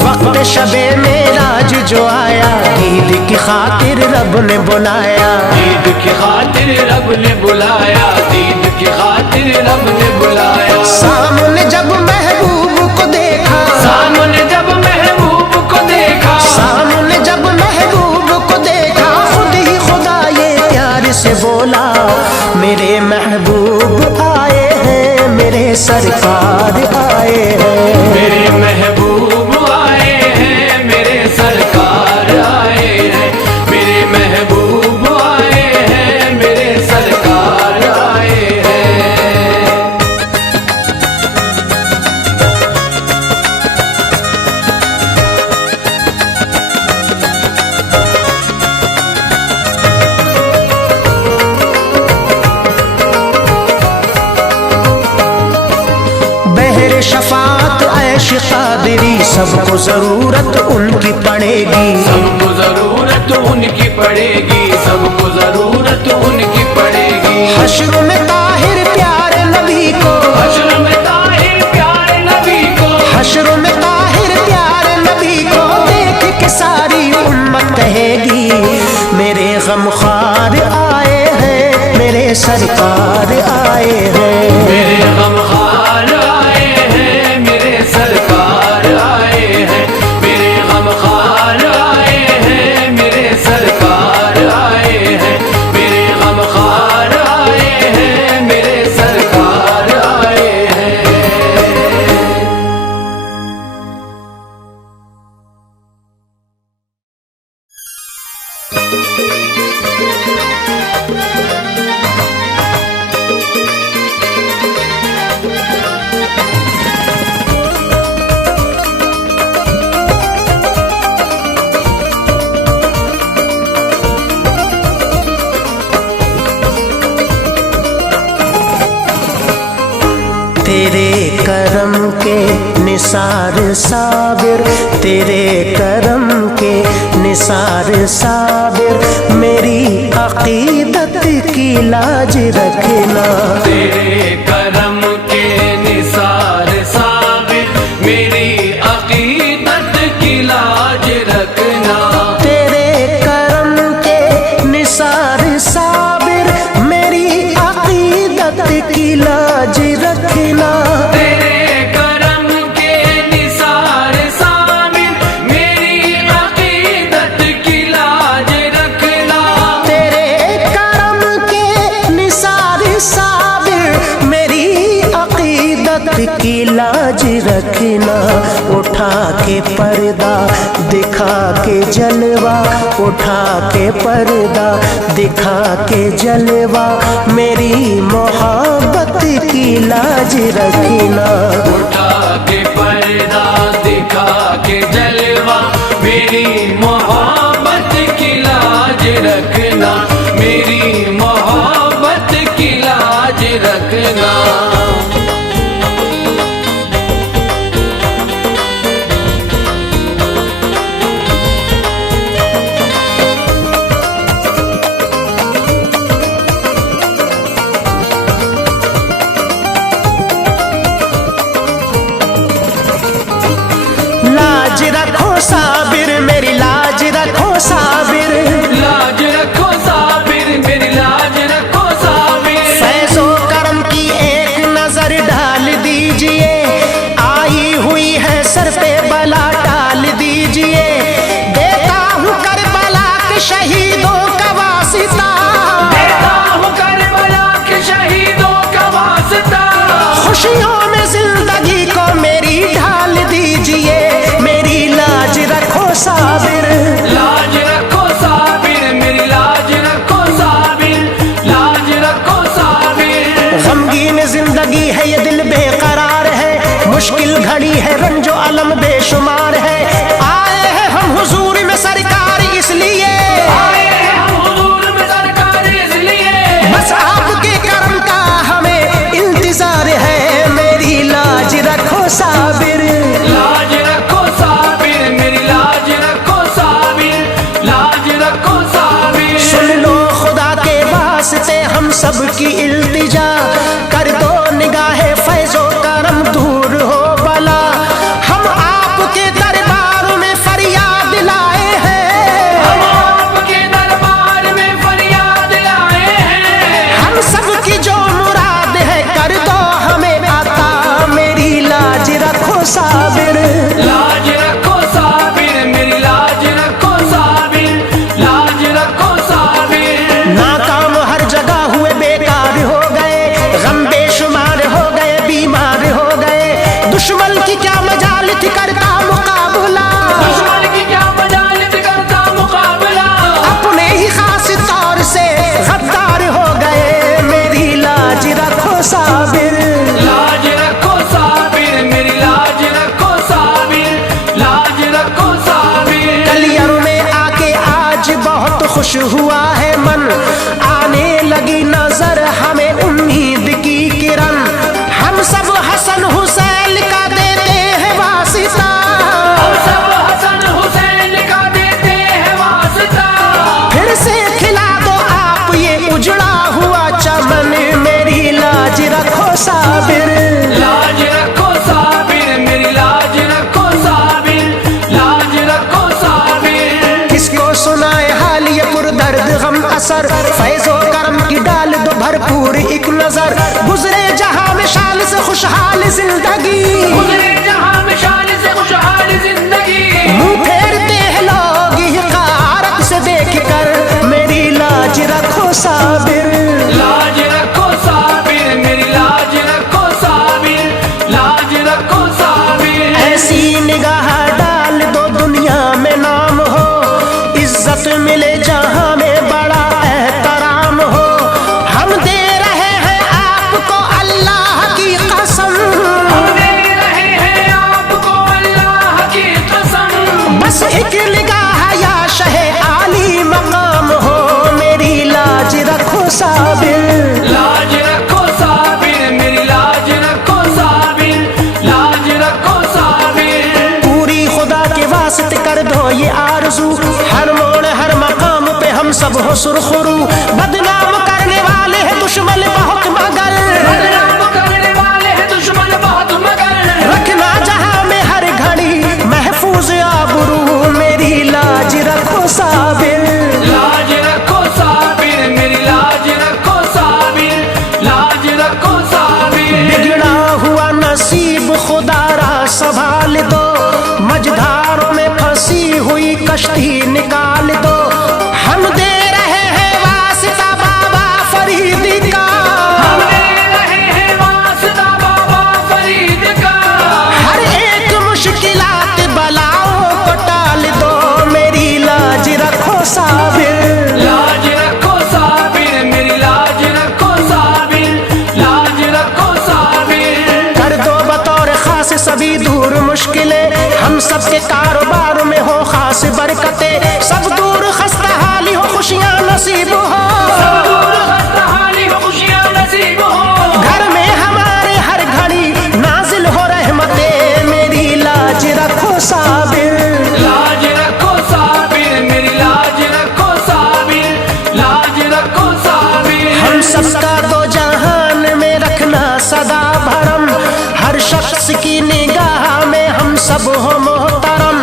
वक्त शबे मेराज जो आया, ईद की खातिर रब ने बुलाया। ईद की खातिर रब ने बुलाया, ईद की खातिर रब ने बुलाया। सामने जब महबूब को देखा, सामने जब महबूब को देखा, सामने जब महबूब को देखा, खुद ही खुदा ये प्यार से बोला मेरे महबूब आए हैं, मेरे सरकार आए हैं। मेरे महबूब आए हैं, मेरे सरकार आए हैं। मेरे महबूब आए हैं, मेरे सरकार आए हैं। बहर शफात ऐश कादरी, सबको जरूरत उनकी पड़ेगी। सबको जरूरत उनकी पड़ेगी, सबको जरूरत उनकी पड़ेगी। हश्र में ताहिर प्यारे नबी को, हश्र में ताहिर प्यारे नबी को, हश्र में ताहिर प्यारे नबी को देख के सारी उम्मत कहेगी मेरे गमख्वार आए हैं, मेरे सरकार आए हैं। मेरे गमख्वार आए हैं, मेरे सरकार आए हैं। मेरे गमख्वार आए हैं, मेरे सरकार आए हैं। मेरे गमख्वार आए हैं, मेरे सरकार आए हैं। तेरे करम के निसार साबिर, तेरे करम के निसार साबिर, मेरी अकीदत की लाज रखना। तेरे करम के निसार साबिर, मेरी अकीदत की लाज रखना। तेरे करम के निसार साबिर, मेरी अकीदत की लाज रखना। तेरे करम के निसार साबिर, मेरी अकीदत की लाज रखना। तेरे करम के निसार साबिर, मेरी अकीदत की लाज रखना। उठा के पर्दा दिखा के जलवा, उठा के पर्दा दिखा के जलवा, मेरी मोहब्बत की लाज रखना। उठा के पर्दा दिखा के जलवा, मेरी मोहब्बत की लाज रखना। मेरी मोहब्बत की लाज रखना। लाज रखो साबिर, मेरी लाज रखो साबिर। लाज रखो साबिर, मेरी लाज रखो साबिर। फैज़ो करम की एक नजर डाल दीजिए, आई हुई है सर पे बला टाल दीजिए। देता हूँ करबला के शहीदों का वास्ता, देता हूँ करबला के शहीदों का वास्ता। खुशियों में जिंदगी को मेरी ढाल दीजिए, मेरी लाज रखो साबिर। लाज रखो साबिर, मेरी लाज रखो साबिर। लाज रखो साबिर। गमगीन जिंदगी है ये दिल बेकरार है, मुश्किल घड़ी है रंजो अलम बेशुमार है। आए हैं हम हुजूर में सरकार इसलिए, आए हैं हम हुजूर में सरकार इसलिए। बस आपके करम का हमें इंतजार है, मेरी लाज रखो साबिर। लाज रखो साबिर, मेरी लाज रखो साबिर। लाज रखो साबिर। सुन लो खुदा के वास्ते हम सबकी इल्तिजा, कर दो निगाहे फैज़ो करम दूर हो बला। हम आपके दरबार में फरियाद लाए हैं, हम आपके दरबार में फरियाद लाए हैं। हम सबकी जो मुराद है कर दो हमें अता, मेरी लाज रखो साबिर। लाज रखो साबिर, मेरी लाज रखो साबिर। लाज रखो साबिर। नाकाम हर जगह हुए बेकार हो गए, गम बेशुमार हो गए, बीमार हो गए। दुश्मन की क्या मजाल थी करता मुकाबला, दुश्मन की क्या मजालत करता मुकाबला। अपने ही खास तौर से गद्दार हो गए, मेरी लाज रखो साबिर। लाज रखो साबिर, मेरी लाज रखो साबिर। लाज रखो साबिर। कलियर में आके आज बहुत खुश हुआ है मन, आने लगी नजर हमें उम्मीद की किरण। हम सब हसन हुसैन का देते हैं वास्ता, हम सब हसन हुसैन का देते हैं वास्ता। फिर से खिला दो आप ये उजड़ा हुआ चमन, मेरी लाज रखो साबिर। लाज रखो साबिर, मेरी लाज रखो साबिर। लाज रखो साबिर। किसको सुनाए हाल ये पुरदर्द गम असर, फैज़ो करम की डाल दो भरपूर एक नजर। गुजरे जहां में शान से खुशहाल जिंदगी, गुजरे जहां में शान से खुशहाल जिंदगी। मुंह फेरते हैं लोग हिकारत से देख कर, मेरी लाज रखो साबिर। लाज रखो साबिर, मेरी लाज रखो साबिर। लाज रखो साबिर। ऐसी निगाह डाल दो दुनिया में नाम हो, इज्जत मिले जहां में बड़ा एहतराम हो। हम दे रहे हैं आपको अल्लाह की कसम, हम दे रहे हैं आपको अल्लाह की कसम। बस एक निगाह या शहे आली मकाम हो, मेरी लाज रखो साबिर। लाज रखो साबिर, मेरी लाज रखो साबिर। लाज रखो साबिर। पूरी खुदा के वास्ते कर दो ये आरज़ू, हर मोड़ हर मकाम पे हम सब हो सुरखरू। बदनाम करने वाले हैं दुश्मन बहुत मगर, बदनाम करने वाले हैं दुश्मन बहुत मगर। रखना जहां में हर घड़ी महफूज आबरू, मेरी लाज रखो साबिर। लाज रखो साबिर, मेरी लाज रखो साबिर। लाज रखो साबिर। बिगड़ा हुआ नसीब खुदारा संभाल दो, मझधारों में फंसी हुई कश्ती निकाल दो। हम दे रहे हैं वास्ता बाबा फरीद का, हम दे रहे हैं वास्ता बाबा फरीद का। हर एक मुश्किलात बलाओं को टाल दो, मेरी लाज रखो साबिर। लाज रखो साबिर, मेरी लाज रखो साबिर। लाज रखो साबिर। कर दो बतौर खास सभी दूर मुश्किलें, हम सबके कारोबार में हो खास बरकतें। सब दूर खस्ता हाली हो खुशियां नसीब हो, सब दूर खस्ताहाली हो खुशियां नसीब हो। घर में हमारे हर घड़ी नाजिल हो रहमतें, मेरी लाज रखो साबिर। लाज रखो साबिर, मेरी लाज रखो साबिर। लाज रखो साबिर। हम सबका दो जहान में रखना सदा भरम, हर शख्स की निगाह में हम सब हो मोहतरम।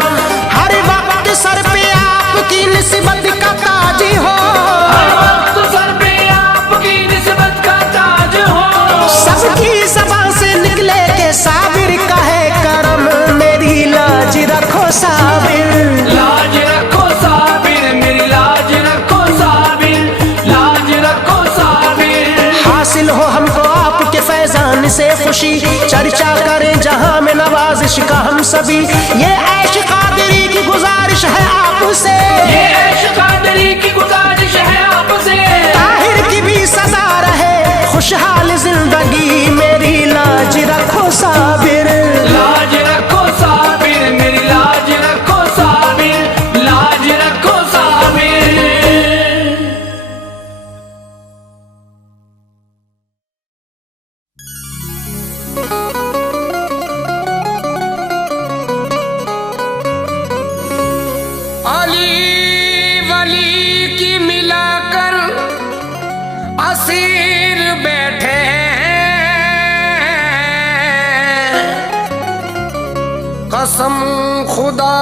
खुशी चर्चा करें जहां में नवाजिश का हम सभी। ये ऐश कादरी की गुजारिश है आपसे, ये ऐश कादरी की गुजारिश है आपसे। ताहिर की भी सदा रहे खुशहाल जिंदगी, मेरी लाज रखो साबिर। लाज रखो साबिर, मेरी लाज रखो साबिर, लाज रखो साबिर। अली वली की मिलाकर असीर बैठे हैं, कसम खुदा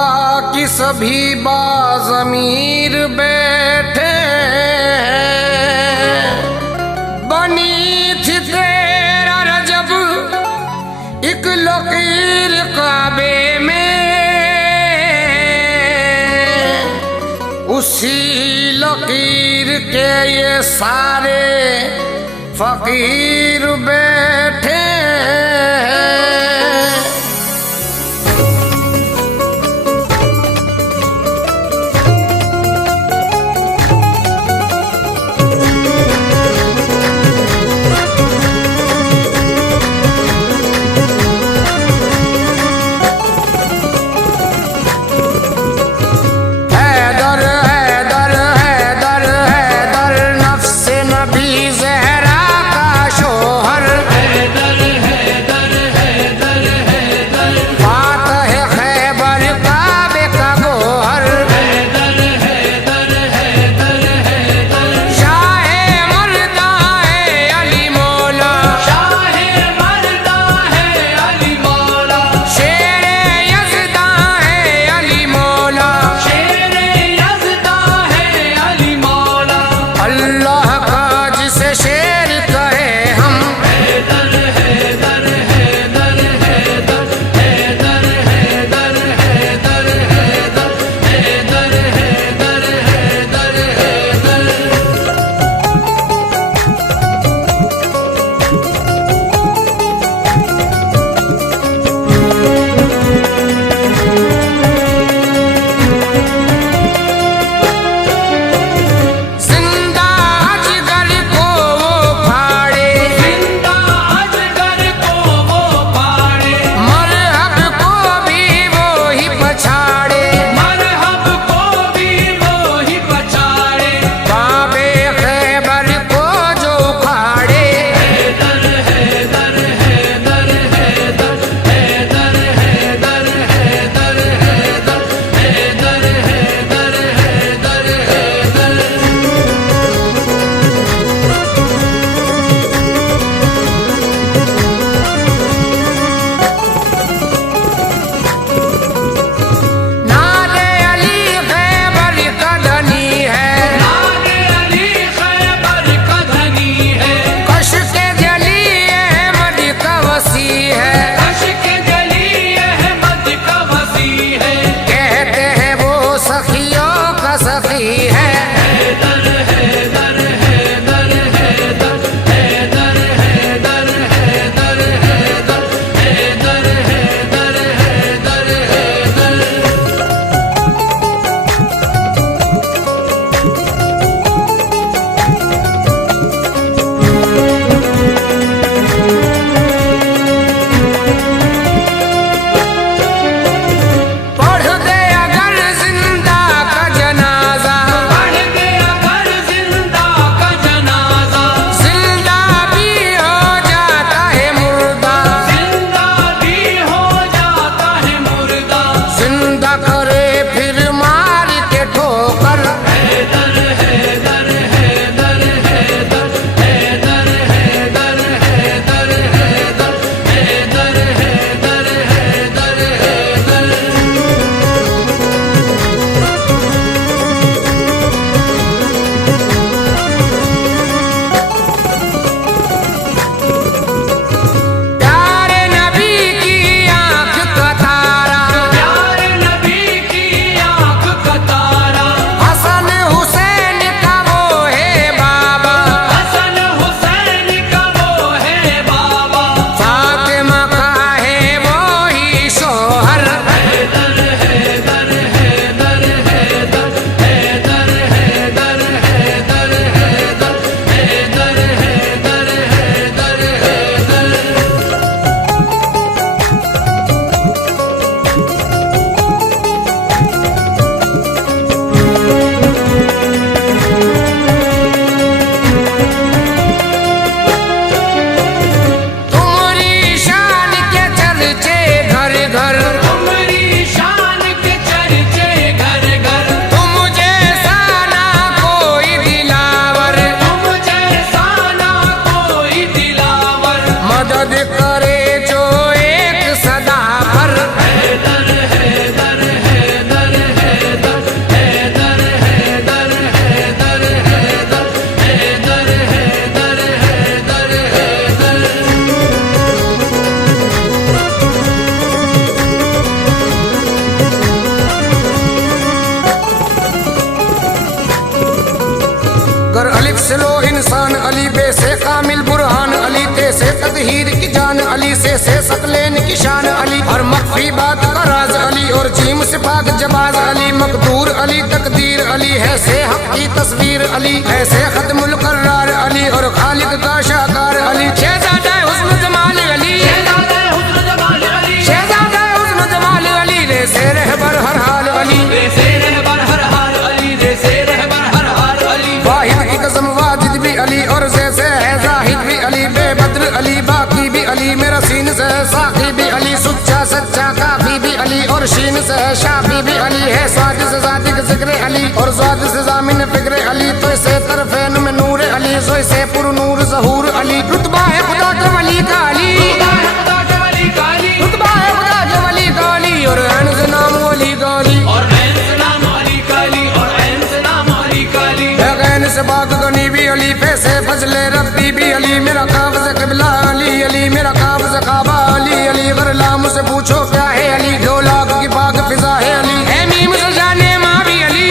की सभी बाज़मीर बैठे हैं। बनी थी तेरा रजब एक लकीर काबे में, उसी लकीर के ये सारे फकीर बैठे हैं। हैदर हैदर हैदर हैदर नफ्स नबी ज़हरा का शोहर, हैदर असलो इंसान अली बे से कामिल बुरहान अली ते से तदहीर की जान अली से सकलेन की शान अली और मख्फी बात का राज अली और जीम से पाक जबाज अली मकदूर अली तकदीर अली है से हक की तस्वीर अली ऐसे खत्मुल कर्रार अली और खालिक का शाकार अली शहजादा हुस्न जमाल अली शहजादा हुस्न जमाल अली शहजादा हुस्न जमाल अली रे से रहबर हर हाल अली रे से रहबर हर हाल अली रे से रहबर हर हाल अली वाहिद की कसम वाजिद भी अली और जैसे है जाहिद भी अली बेबद्र अली बाकी भी अली मेरा सीन से है साकी भी अली सुच्चा सच्चा काफी भी अली और शीन से है शाफी भी अली है स्वाद से सादिक जिक्र अली और स्वाद से जामिन फिक्र अली तो इसे तरफेन में नूर अली सो इसे पुर नूर जहूर अली रुतबा है खुदा के वली का अली खुदा के वली का अली रुतबा है खुदा के वली का अली और ऐन से नाम वली का अली और ऐन से नाम अली का अली और ऐन से नाम अली का अली ऐन से बाग गनी भी अली पैसे फजले रब्बी भी अली मेरा काब्ज़ क़िबला अली अली मेरा काब्ज़ काबा अली अली गरला मुझसे पूछो क्या है अली 2 लाख की पाक फिजा है अली है मीम से जाने माँ भी अली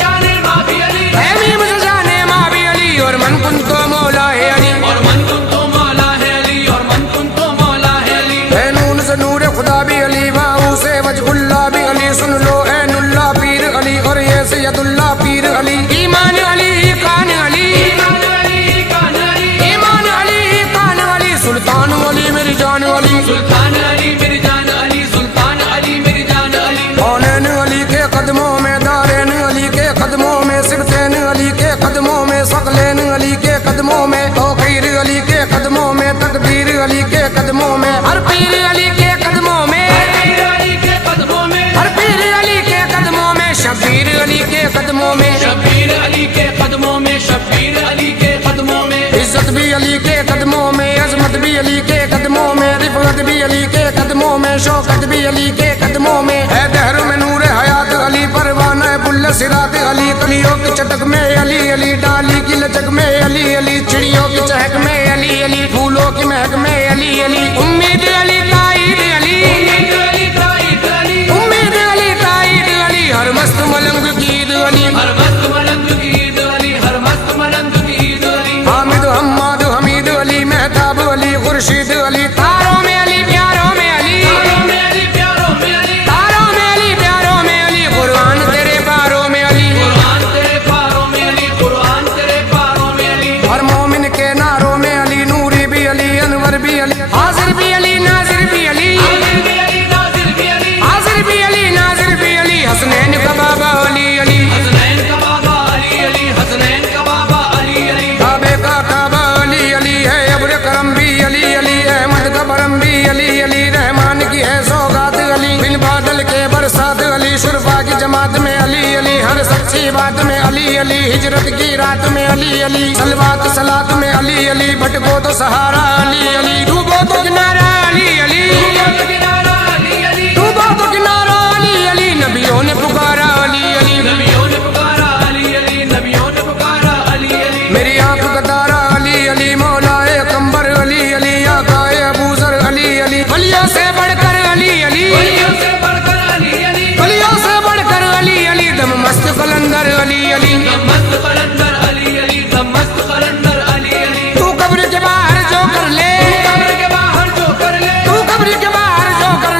शान माँ भी अली है मीम से जाने माँ भी अली और मन कुन तो मौला है अली और मन कुन तो मौला है अली और मन कुन तो मौला है अली है नून से नूर खुदा भी अली वाऊ से वजहुल्ला भी अली सुन लो ऐनुल्ला पीर अली और ये सैयदुल्ला पीर अली ईमान अली कान अली ईमान अली कान अली ईमान अली कान अली सुल्तान अली मेरी जान अली सुल्तान अली मेरी जान अली सुल्तान अली मेरी जान अली कौनैन अली के कदमों में दारैन अली के कदमों में सिबतैन अली के कदमों में सकलैन अली के कदमों में तौकीर अली के कदमों में तकबीर अली के कदमों में हर पीर अली के कदमों में पीर अली के कदमों में हर पीर अली के कदमों में शबीर अली के कदमों में शबीर अली के कदमों में शबीर अली के कदमों में इज्जत भी अली के कदमों में अजमत भी अली के कदमों में रिफत भी अली के कदमों में शौकत भी अली के कदमों में है दहर में नूर हयात अली परवाना है बुल्ल सिरात अली कलियों की चटक में अली अली डाली की लचक में अली अली चिड़ियों की चहक में अली अली फूलों की महक में अली अली उम्मीद अली ताईद अली उम्मीद अली ताईद अली उम्मीद अली ताईद अली हर मस्त मलंग की ईद अली हर मस्त मलंग की ईद अली हर मस्त मलंग की ईद अली हामिद हम्माद हमीद अली मेहताब अली खुर्शीद अली तारों में अली प्यारों में अली तारों में अली प्यारों में अली तारों में अली प्यारों में अली कुर्बान तेरे पारों में अली कुरान तेरे पारों में अली कुरान तेरे पारों में अली हर मोमिन के नारों में अली नूरी भी अली अनवर भी अली हाजिर भी अली नाजिर भी अली हाजिर भी अली नाजिर भी अली हाजिर भी अली नाजिर भी अली हसनैन का बाबा अली अली हसनैन का बाबा अली अली हसनैन का बाबा अली अली काबे का काबा अली अली है अब्र करम भी अली अली अहमद का बरम भी अली अली रहमान की है सौगात अली बिन बादल के बरसात अली शुरफा की जमात में अली अली हर सच्ची बात में अली अली हिजरत की रात में अली अली सलवात सलात में अली अली भटको तो सहारा अली अली डूबो तो किनारा अली अली किनारा अली अली डूबो तो किनारा अली अली नबियों ने पुकारा अली अली नबियों ने पुकारा अली अली नबियों ने पुकारा अली अली मेरी आंख का तारा अली अली मौलाए कंबर अली अली आकाए अबूजर अली अली वलियों से बढ़कर अली अली वलियों से बढ़कर अली अली वलियों से बढ़कर अली अली दम मस्त कलंदर अली अली मस्त कलंदर अली अली मस्त कलंदर अली अली तू कब्र के बाहर जो कर ले कब्र के बाहर जो कर ले तू कब्र के बाहर जो कर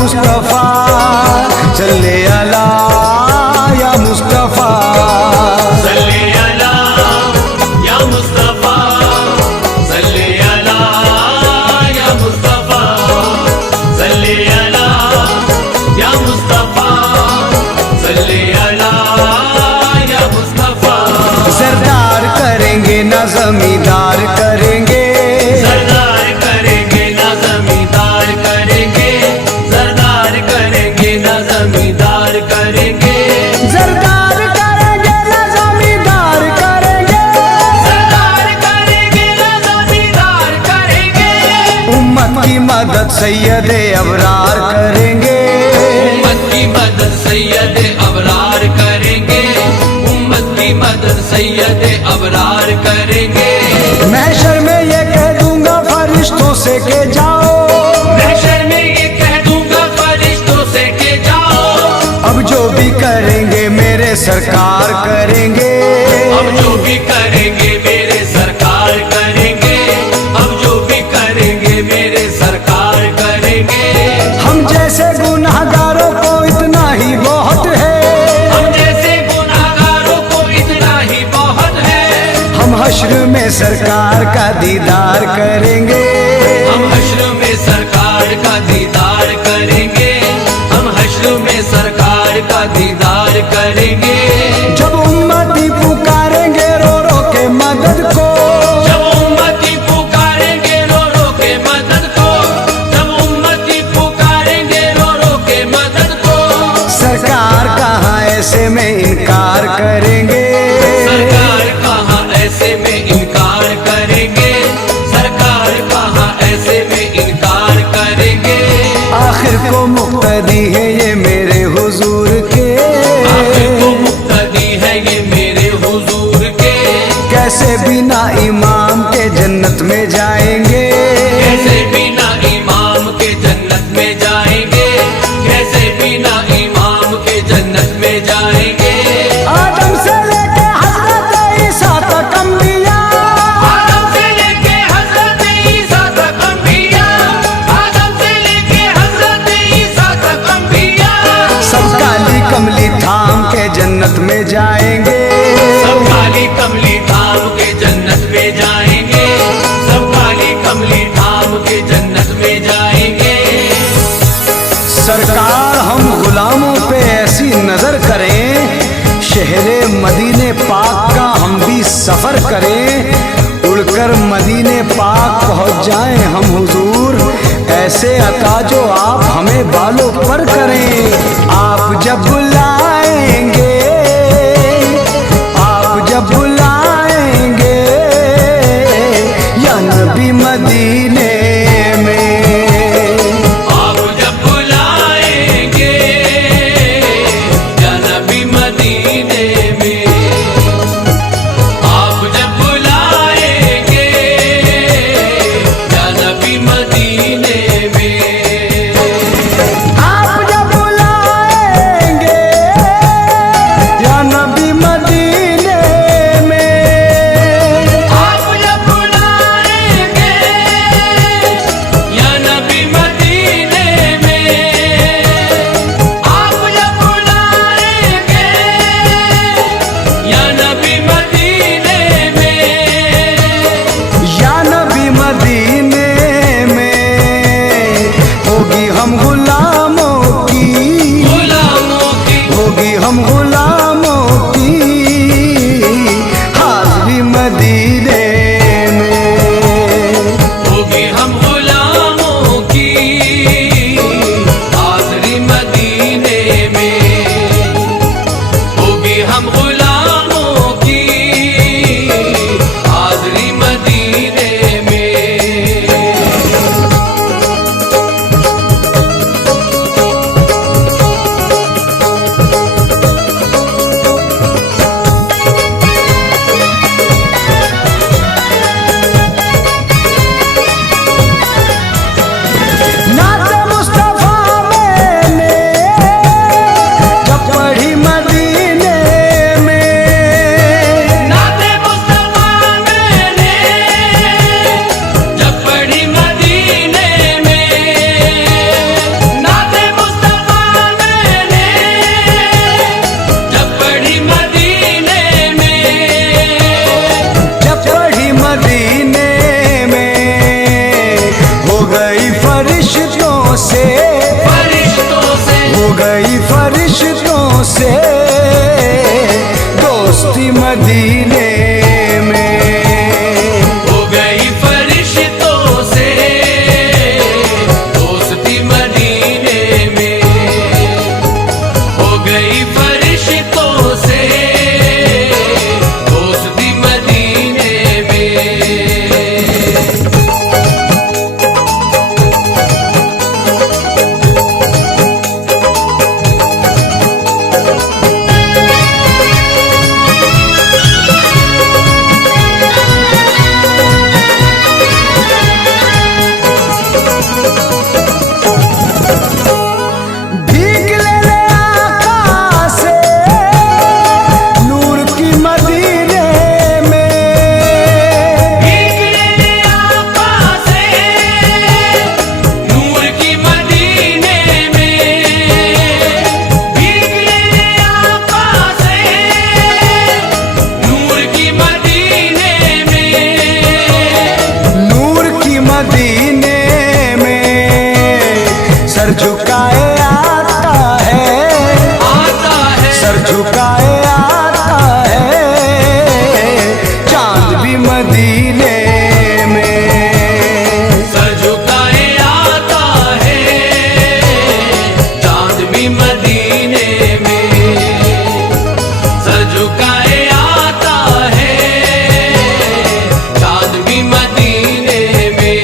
मुस्तफा सल्ले अला या मुस्तफा सल्ले अला या मुस्तफा सल्ले अला या मुस्तफा सल्ले अला या मुस्तफा सल्ले अला या मुस्तफा। सरदार करेंगे ना जमींदार करेंगे, सरदार करेंगे ना जमींदार करेंगे, सरदार करेंगे ना जमींदार करेंगे, सरदार करेंगे ना जमींदार करेंगे, सरदार करेंगे ना जमींदार करेंगे। उम्मत की मदद सैयद अबरार करेंगे, उम्मत की मदद सैयद अबरार करेंगे, उम्मत की मदद सैयद अबरार करेंगे। महशर में ये कह दूंगा फरिश्तों से के जाओ, महशर में ये कह दूंगा फरिश्तों से के जाओ, अब जो भी करेंगे मेरे सरकार करेंगे, अब जो भी करेंगे मेरे सरकार करेंगे, अब जो भी करेंगे मेरे सरकार करेंगे। हम जैसे गुनाहगारों को इतना ही बहुत है, हम जैसे गुनाहगारों को इतना ही बहुत है, हम हश्र में सरकार का दीदार करेंगे, हम हश्र में सरकार का दीदार करेंगे, हम हश्र में सरकार का दीदार करेंगे। जब उम्मती पुकारेंगे रो रो के मदद को, जब उम्मती पुकारेंगे रो रो के मदद को, जब उम्मती पुकारेंगे रो रो के मदद को, सरकार कहाँ ऐसे में इनकार करेंगे, सरकार कहाँ ऐसे में इनकार करेंगे, सरकार कहाँ ऐसे में इनकार करेंगे। आखिर को मुक्तदी है ये मेरे हुजूर के, आखिर को मुक्तदी है ये मेरे हुजूर के, कैसे बिना इमाम के जन्नत में जाएंगे, कैसे बिना इमाम के जन्नत में जाएंगे, कैसे बिना इमाम के जन्नत में जाएंगे। आदम से लेके हजरत ईसा तक अंबिया, आदम से लेके हजरत ईसा तक अंबिया, आदम से लेके हजरत ईसा तक अंबिया, सब काली कमली थाम के जन्नत में जाएंगे, सब काली कमली थाम के जन्नत में जाएंगे, सब काली कमली थाम के जन्नत में जाएंगे। सरकार हम गुलामों पे ऐसी नजर करें, शहरे मदीने पाक का हम भी सफर करें, उड़कर मदीने पाक पहुंच जाएं हम हुजूर, ऐसे अता जो आप हमें बालों पर करें। आप जब बुलाएंगे, आप जब बुलाएंगे या नबी मदीने में, आप जब बुलाएंगे या नबी मदीने में, आप जब बुलाएंगे या नबी मदीने में, आप जब बुलाएंगे या नबी मदीने में, आप जब बुलाएंगे या नबी मदीने में, आप जब बुलाएंगे या नबी मदीने में, या नबी मदीने में होगी हम गुलामों की, गुलामों की होगी हम गुलामों की हाज़री मदीने में, होगी हम गुलामों की हाज़री मदीने में, होगी हम गुलामों की हाज़री मदीने में। गई फरिश्तों से दोस्ती मदीने में, हो गई फरिश्तों से दोस्ती मदीने में, हो गई फरिश्तों से दोस्ती मदीने में। सर झुकाए आता है, सर झुकाए आता है चांद भी मदीने में, सर झुकाए आता है चांद भी मदीने में, सर झुकाए आता है चांद भी मदीने में।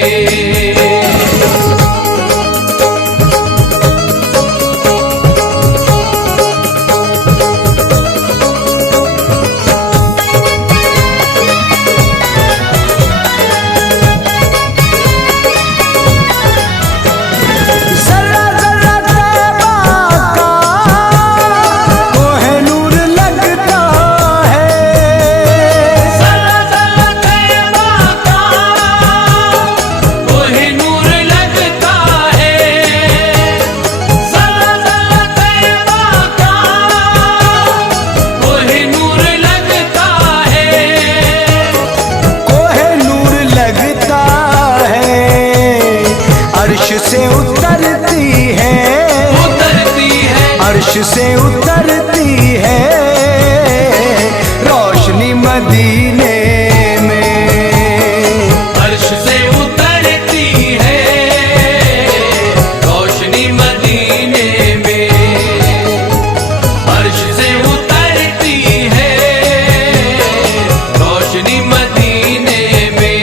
अर्श से उतरती है, अर्श से उतरती है रोशनी मदीने में, अर्श से उतरती है रोशनी मदीने में, अर्श से उतरती है रोशनी मदीने में।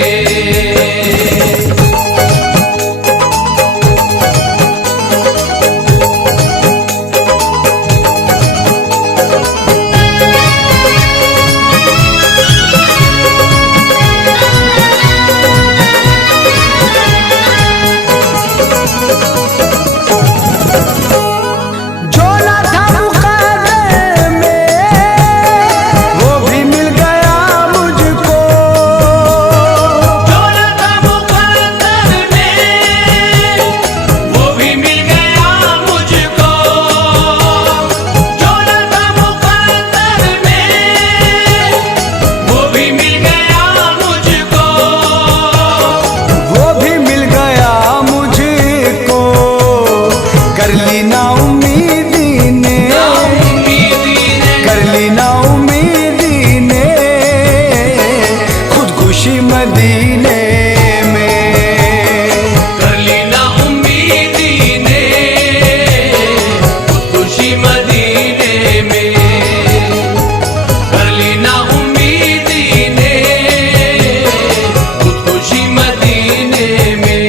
कर ली ना उम्मीदी ने, कर ली ना उम्मीदी ने खुदकुशी मदीने में, कर ली ना उम्मीदी ने खुदकुशी मदीने में, कर ली ना उम्मीदी ने खुदकुशी मदीने में।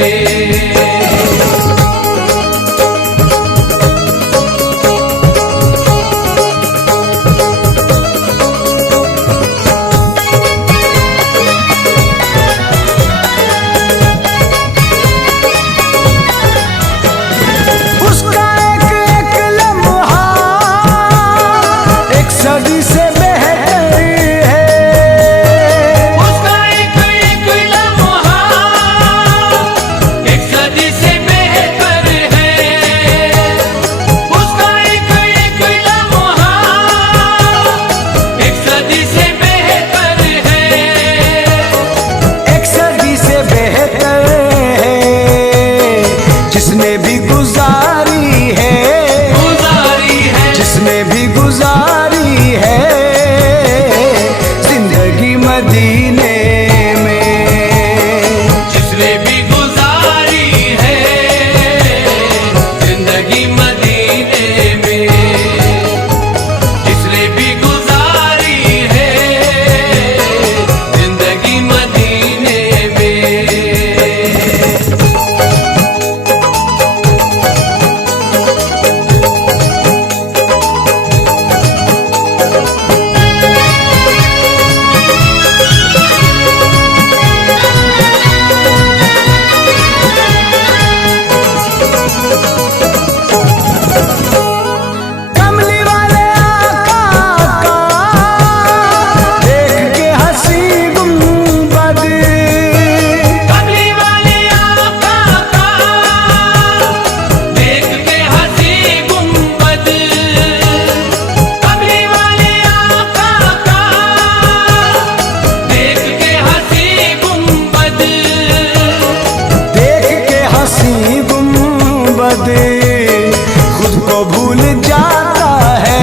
खुद को भूल जाता है,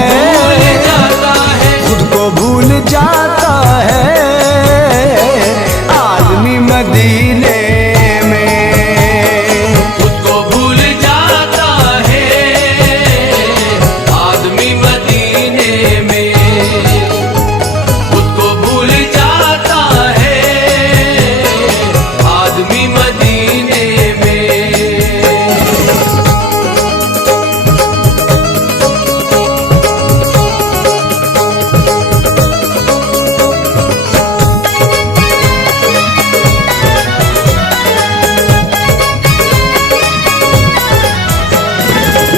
खुद को भूल जाता है आदमी मदीने में। खुद को भूल जाता है आदमी मदीने में, खुद को भूल जाता है आदमी मदीने में।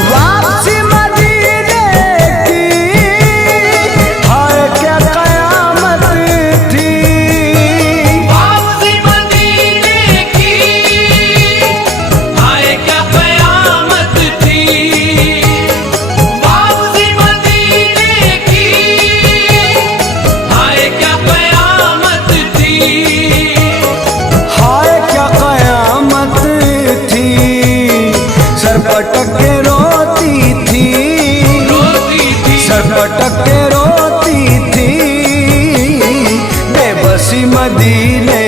वापसी मदीने की हाय क्या कयामत थी, वापसी मदीने की हाय क्या कयामत थी, वापसी मदीने की हाय क्या कयामत थी, हाय क्या कयामत थी। सर पटक के रोती थी, रोती थी सर पटक के रोती थी बेबसी मदीने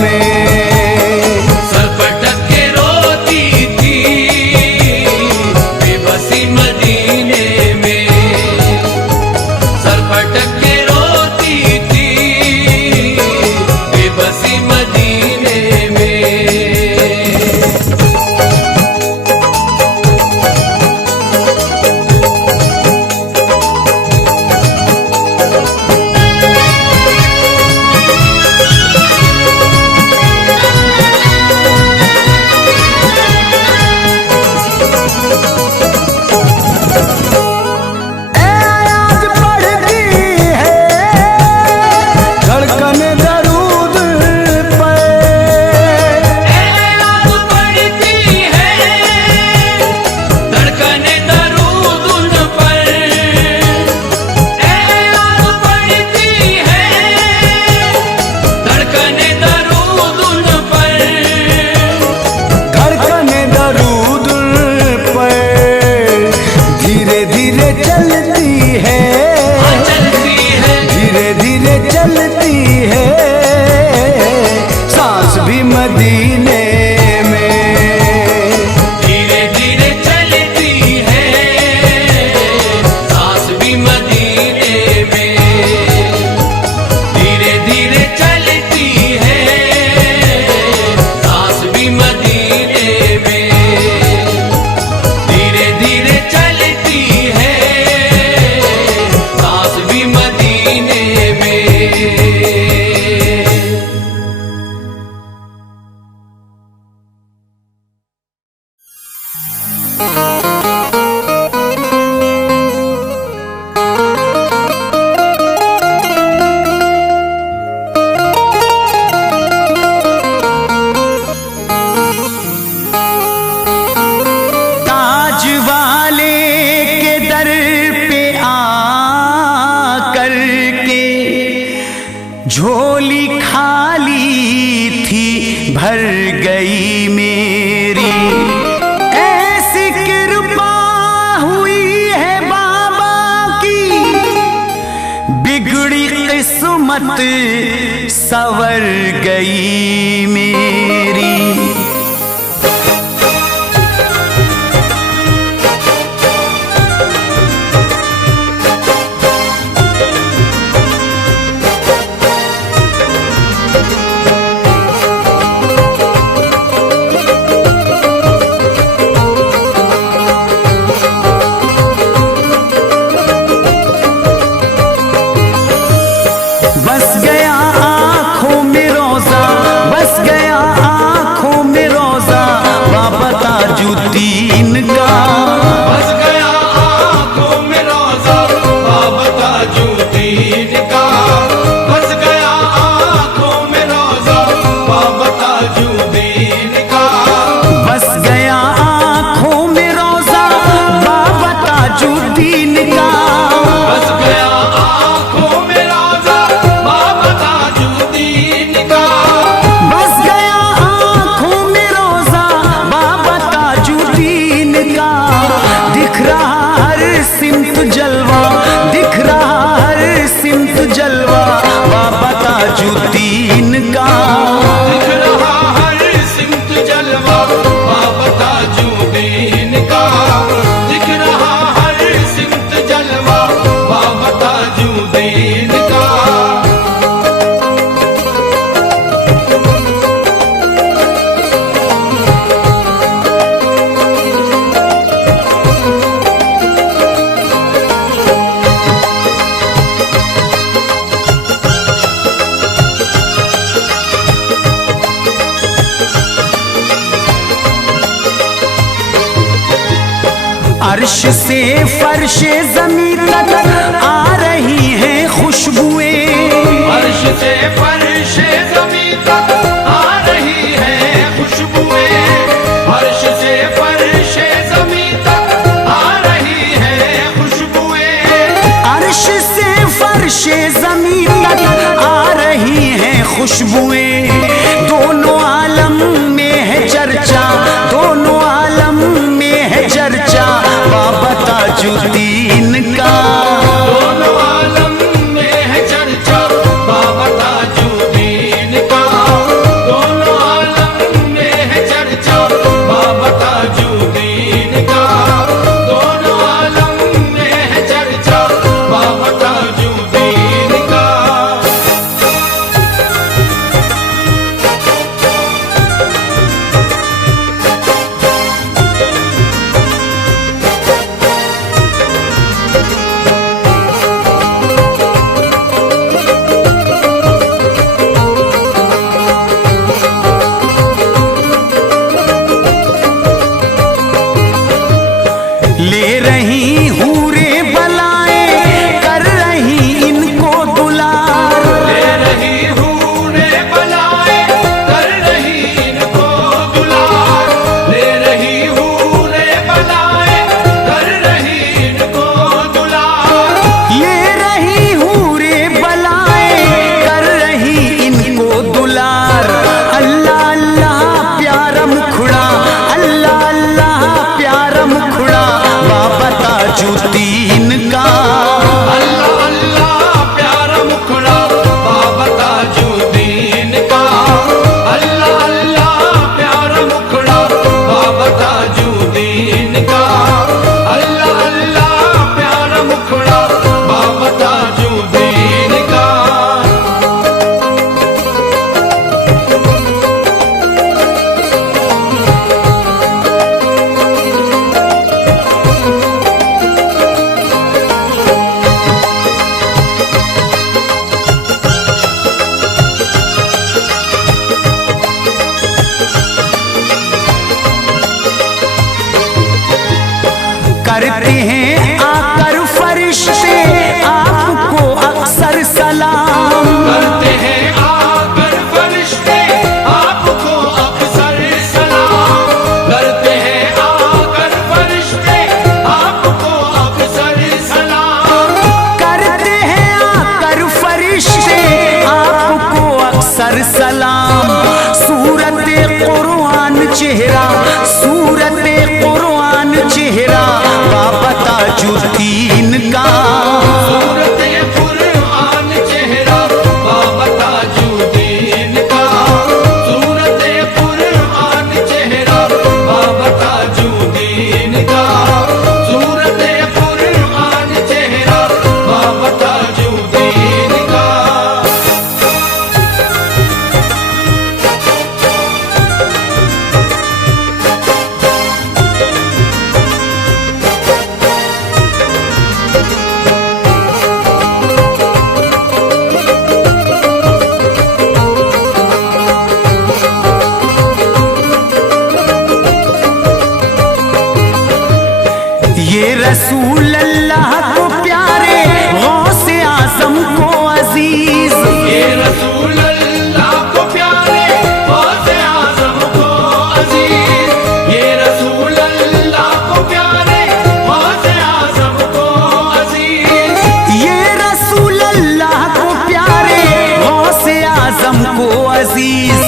में। सर पटक के रोती थी बेबसी मदीने में, सर पटक के रोती थी बेबसी मदीने में। आज पढ़ती है धड़कन दरूद पर, आज पड़ती है धड़कन दरूद उन पर, आज पड़ती है धड़कन दरूद उन पर, धड़कन दरूद पर धीरे धीरे चलती है, चलती है धीरे धीरे चलती है सांस भी मदीने में। धीरे धीरे चलती है सांस भी मदीने में, धीरे धीरे चलती है सांस भी मदीने में, धीरे धीरे चलती है सांस भी मदीने में। ताज वाले के दर पे आ करके झोली खाली थी भर गई मेरी। ऐसी कृपा हुई है बाबा की बिगड़ी किस्मत सवर गई मेरी। बस गया आंखों में रोजा, बस गया का, दिख रहा हर सिमत जलवा, दिख रहा हर सिमत जलवा बाबा ताजुद्दीन का। दिख रहा हर सिमत जलवा बाबा ताजुद्दीन का, दिख रहा हर सिमत जलवा बाबा ताजुद्दीन का। अर्श से फर्शे ज़मीं तक आ रही हैं खुशबुएं, अर्श से फर्शे ज़मीं तक आ रही है खुशबुएं, अर्श से फर्शे ज़मीं तक आ रही है खुशबुएं, अर्श से फर्शे ज़मीं तक आ रही हैं खुशबुएं। दोनों आलम में है चर्चा, दोनों आलम में है चर्चा बाबा ताजुद्दीन का। दोनों आलम में है चर्चा बाबा ताजुद्दीन का, दोनों आलम में है चर्चा बाबा ताजुद्दीन का, दोनों आलम में है चर्चा बाबा ताजुद्दीन का। ले रही हूरे बलाएं, कर रही इनको दुलार, ले रही हूरे बलाए, कर रही इनको दुलार, ले रही हूरे बलाए, कर रही इनको दुलार, ले रही हूरे बलाएं, कर रही इनको दुलार। अल्लाह अल्लाह प्यारा मुखड़ा, अल्लाह अल्लाह प्यारा मुखड़ा बाबा ताजुद्दीन का। अल्लाह अल्लाह प्यारा मुखड़ा बाबा ताजुद्दीन का, अल्लाह अल्लाह प्यारा मुखड़ा बाबा ताजुद्दीन का, अल्लाह अल्लाह प्यारा मुखड़ा बाबा ताजुद्दीन का। करते हैं आकर फरिश्ते आपको अक्सर सलाम, करते हैं आकर फरिश्ते आपको अक्सर सलाम, करते हैं आकर फरिश्ते आपको अक्सर सलाम, करते हैं आकर फरिश्ते आपको अक्सर सलाम। सूरत कुरान चेहरा, सूरत कुरान चेहरा बाबा ताजुद्दीन का। सूरत कुरान चेहरा बाबा ताजुद्दीन का, सूरत कुरान चेहरा बाबा ताजुद्दीन का, सूरत कुरान चेहरा बाबा ताजुद्दीन का। ये रसूल अल्लाह को प्यारे, गौसे आजम को अजीज, ये रसूल अल्लाह को प्यारे, गौसे आज़म को अजीज, ये रसूल अल्लाह को प्यारे, गौसे आज़म को अजीज, ये रसूल अल्लाह को प्यारे, गौसे आजम को अजीज।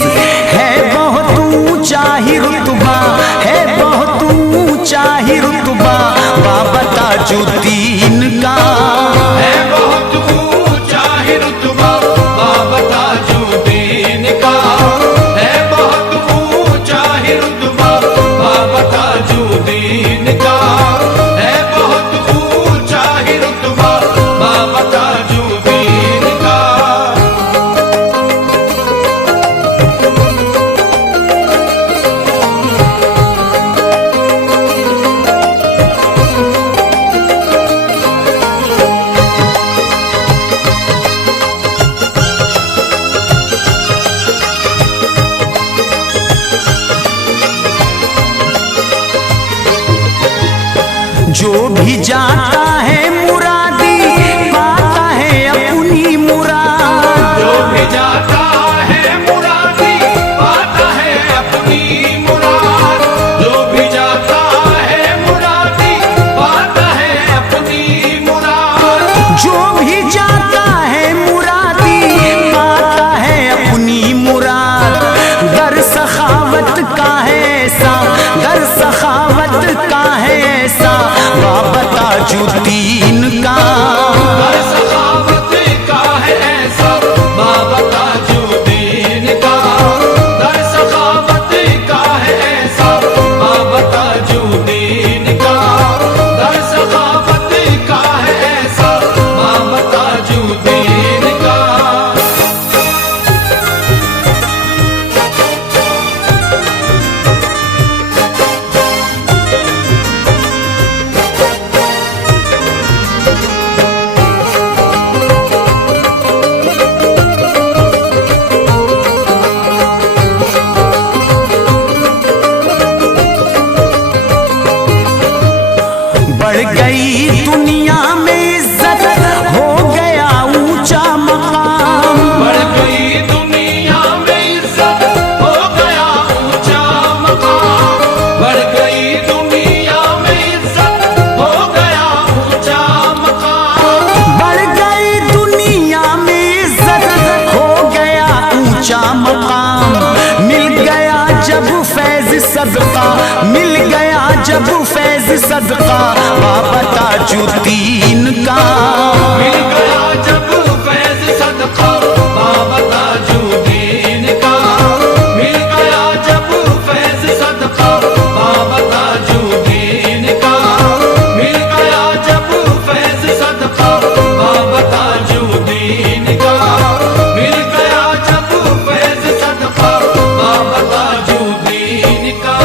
है बहुत ऊंचा ही रुतबा, है बहुत ऊंचा ही ताजुद्दीन का। है बहुत ऊंचा है रुतबा बाबा ताजुद्दीन का। है बहुत ऊंचा है रुतबा बाबा ताजुद्दीन का। है बहुत ऊंचा है रुतबा बाबा ताजुद्दीन का। जो भी जाता है मुरादी पाता है अपनी मुराद। जो भी जाता है मुरादी पाता है अपनी मुराद। जो भी जाता है मुरादी पाता है अपनी मुराद। जो भी जाता है मुरादी पाता है अपनी मुराद। दर सखावत का है ऐसा, दर सखावत का है ऐसा बाबा ताजुद्दीन का। दर सखावत का है ऐसा बाबा ताजुद्दीन का। दर सखावत का है ऐसा बाबा ताजुद्दीन का। दर सखावत का है ऐसा बाबा ताजुद्दीन का। बढ़ गई दुनिया में इज्जत, हो गया ऊंचा मकाम। बढ़ गई दुनिया में इज्जत, हो गया ऊंचा मकाम। बढ़ गई दुनिया में इज्जत, हो गया ऊंचा मकाम। बढ़ गई दुनिया में इज्जत, हो गया ऊंचा मकाम। मिल गया जब फैज सदका, मिल गया जब फैज सदका बाबा ताजुद्दीन का। मिल गया जब फैज सदका बाबा ताजुद्दीन का। मिल गया जब फैज सदका बाबा ताजुद्दीन का। मिल गया जब फैज सदका बाबा ताजुद्दीन का। मिल गया जब फैज सदका बाबा ताजुद्दीन का।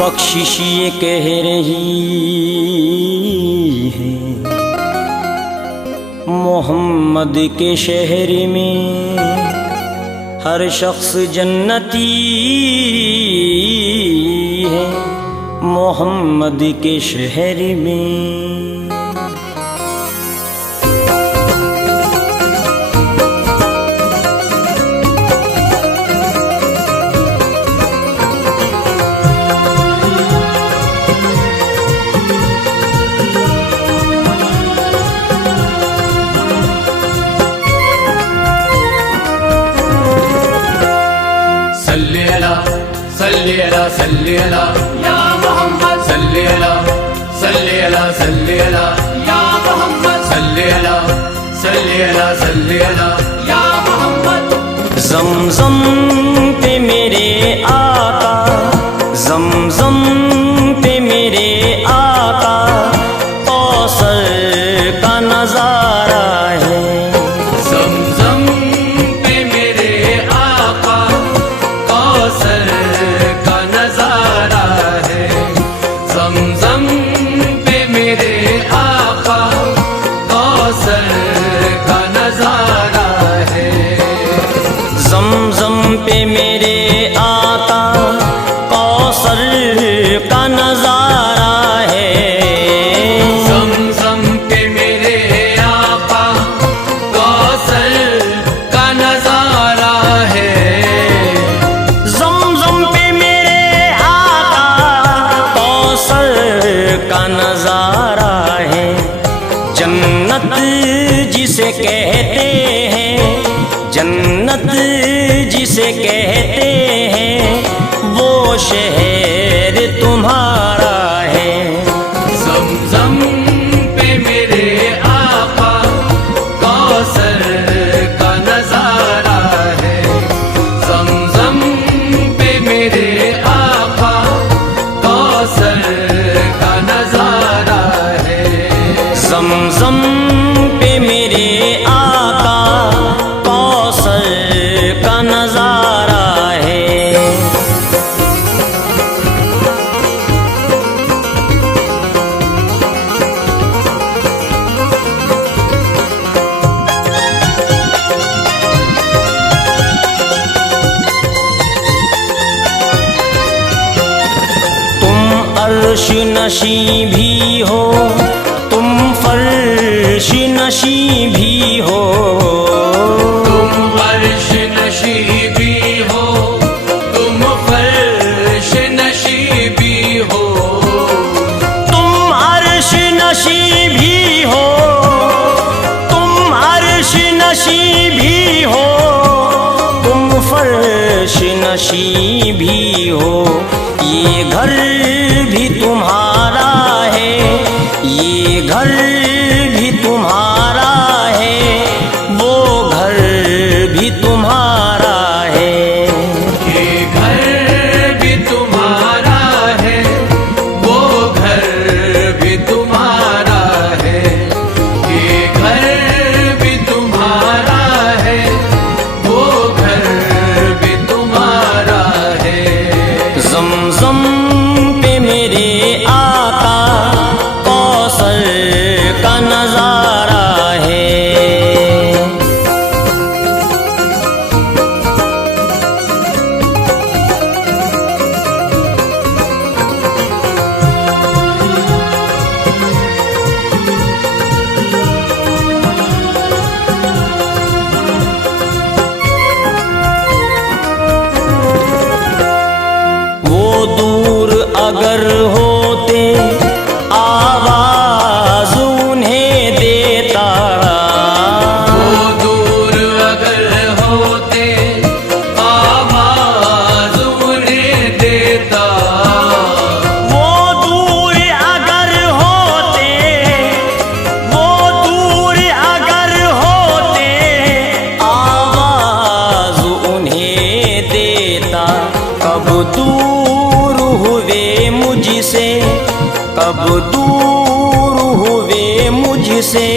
बख्शिश ये कह रही है मोहम्मद के शहर में हर शख्स जन्नती है मोहम्मद के शहर में। सल्ली अला सल्ली अला सल्ली अला या मोहम्मद। सल्ली अला सल्ली अला सल्ली अला या मोहम्मद। सल्ली अला सल्ली अला सल्ली अला या मोहम्मद। ज़मज़म पे मेरे आका, ज़मज़म पे मेरे आका कौसर का नज़ारा है। ज़मज़म पे मेरे आका कौसर का नज़ारा है। ज़मज़म पे मेरे आका कौसर का नज़ारा है। ज़मज़म पे मेरे आका कौसर का नज़ारा है। ज़मज़म पे मेरे आका कौसर का नज़ारा जिसे कहते हैं, जन्नत जिसे कहते हैं, वो शहर तुम्हारा है। ज़मज़म पे मेरे आका कौसर का नजारा है। ज़मज़म पे मेरे आका कौसर का नजारा है। ज़मज़म पे मेरे आका कौसर का नजारा है। तुम अर्श नशी भी हो, तुम फर्श नशी भी हो। तुम अर्श नशी भी हो, तुम फर्श नशी भी हो। तुम अर्श नशी भी हो, तुम अर्श नशी भी हो, तुम फर्श नशी भी हो। ये घर भी तुम्हारा है, ये घर भी तुम्हारा है, वो घर भी तुम्हारा है। ये घर भी तुम्हारा है, वो घर भी तुम्हारा है। ये घर भी तुम्हारा है, वो घर भी तुम्हारा है। ज़मज़म पे मेरे आका कौसर का नजारा है। वो दूर अगर होते आवाज उन्हें देता। वो दूर अगर होते आवाज उन्हें देता। वो दूर अगर होते, वो दूर अगर होते, आवाज उन्हें देता। कब दूर हुए मुझसे, कब दूर हुए मुझसे,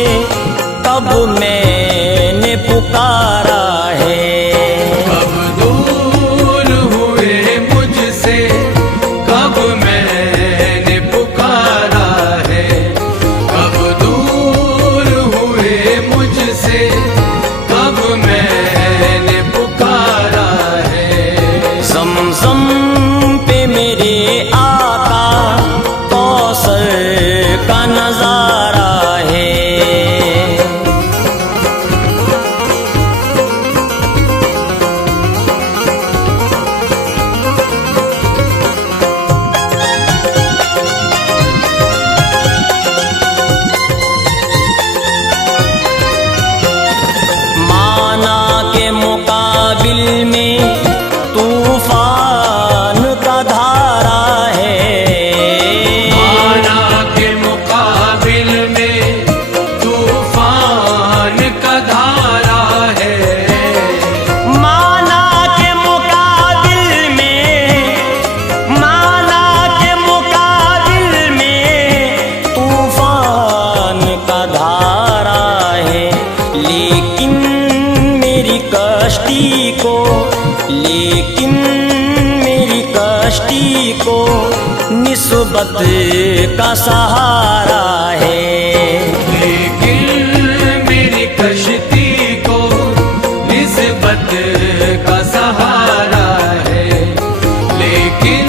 कब मैंने पुकारा है। कब दूर हुए मुझसे, कब मैंने पुकारा है। कब दूर हुए मुझसे, कब मैंने पुकारा है। ज़मज़म पे मेरे आका कौसर का नजारा है। माना के मुकाबिल में तूफान का धारा है। माना के मुकाबिल में तूफान का धारा है। माना के मुकाबिल में, माना के मुकाबिल में तूफान का धारा है। लेकिन मेरी कश्ती को, लेकिन मेरी कश्ती को निस्बत का सहारा है। लेकिन मेरी कश्ती को निस्बत का सहारा है। लेकिन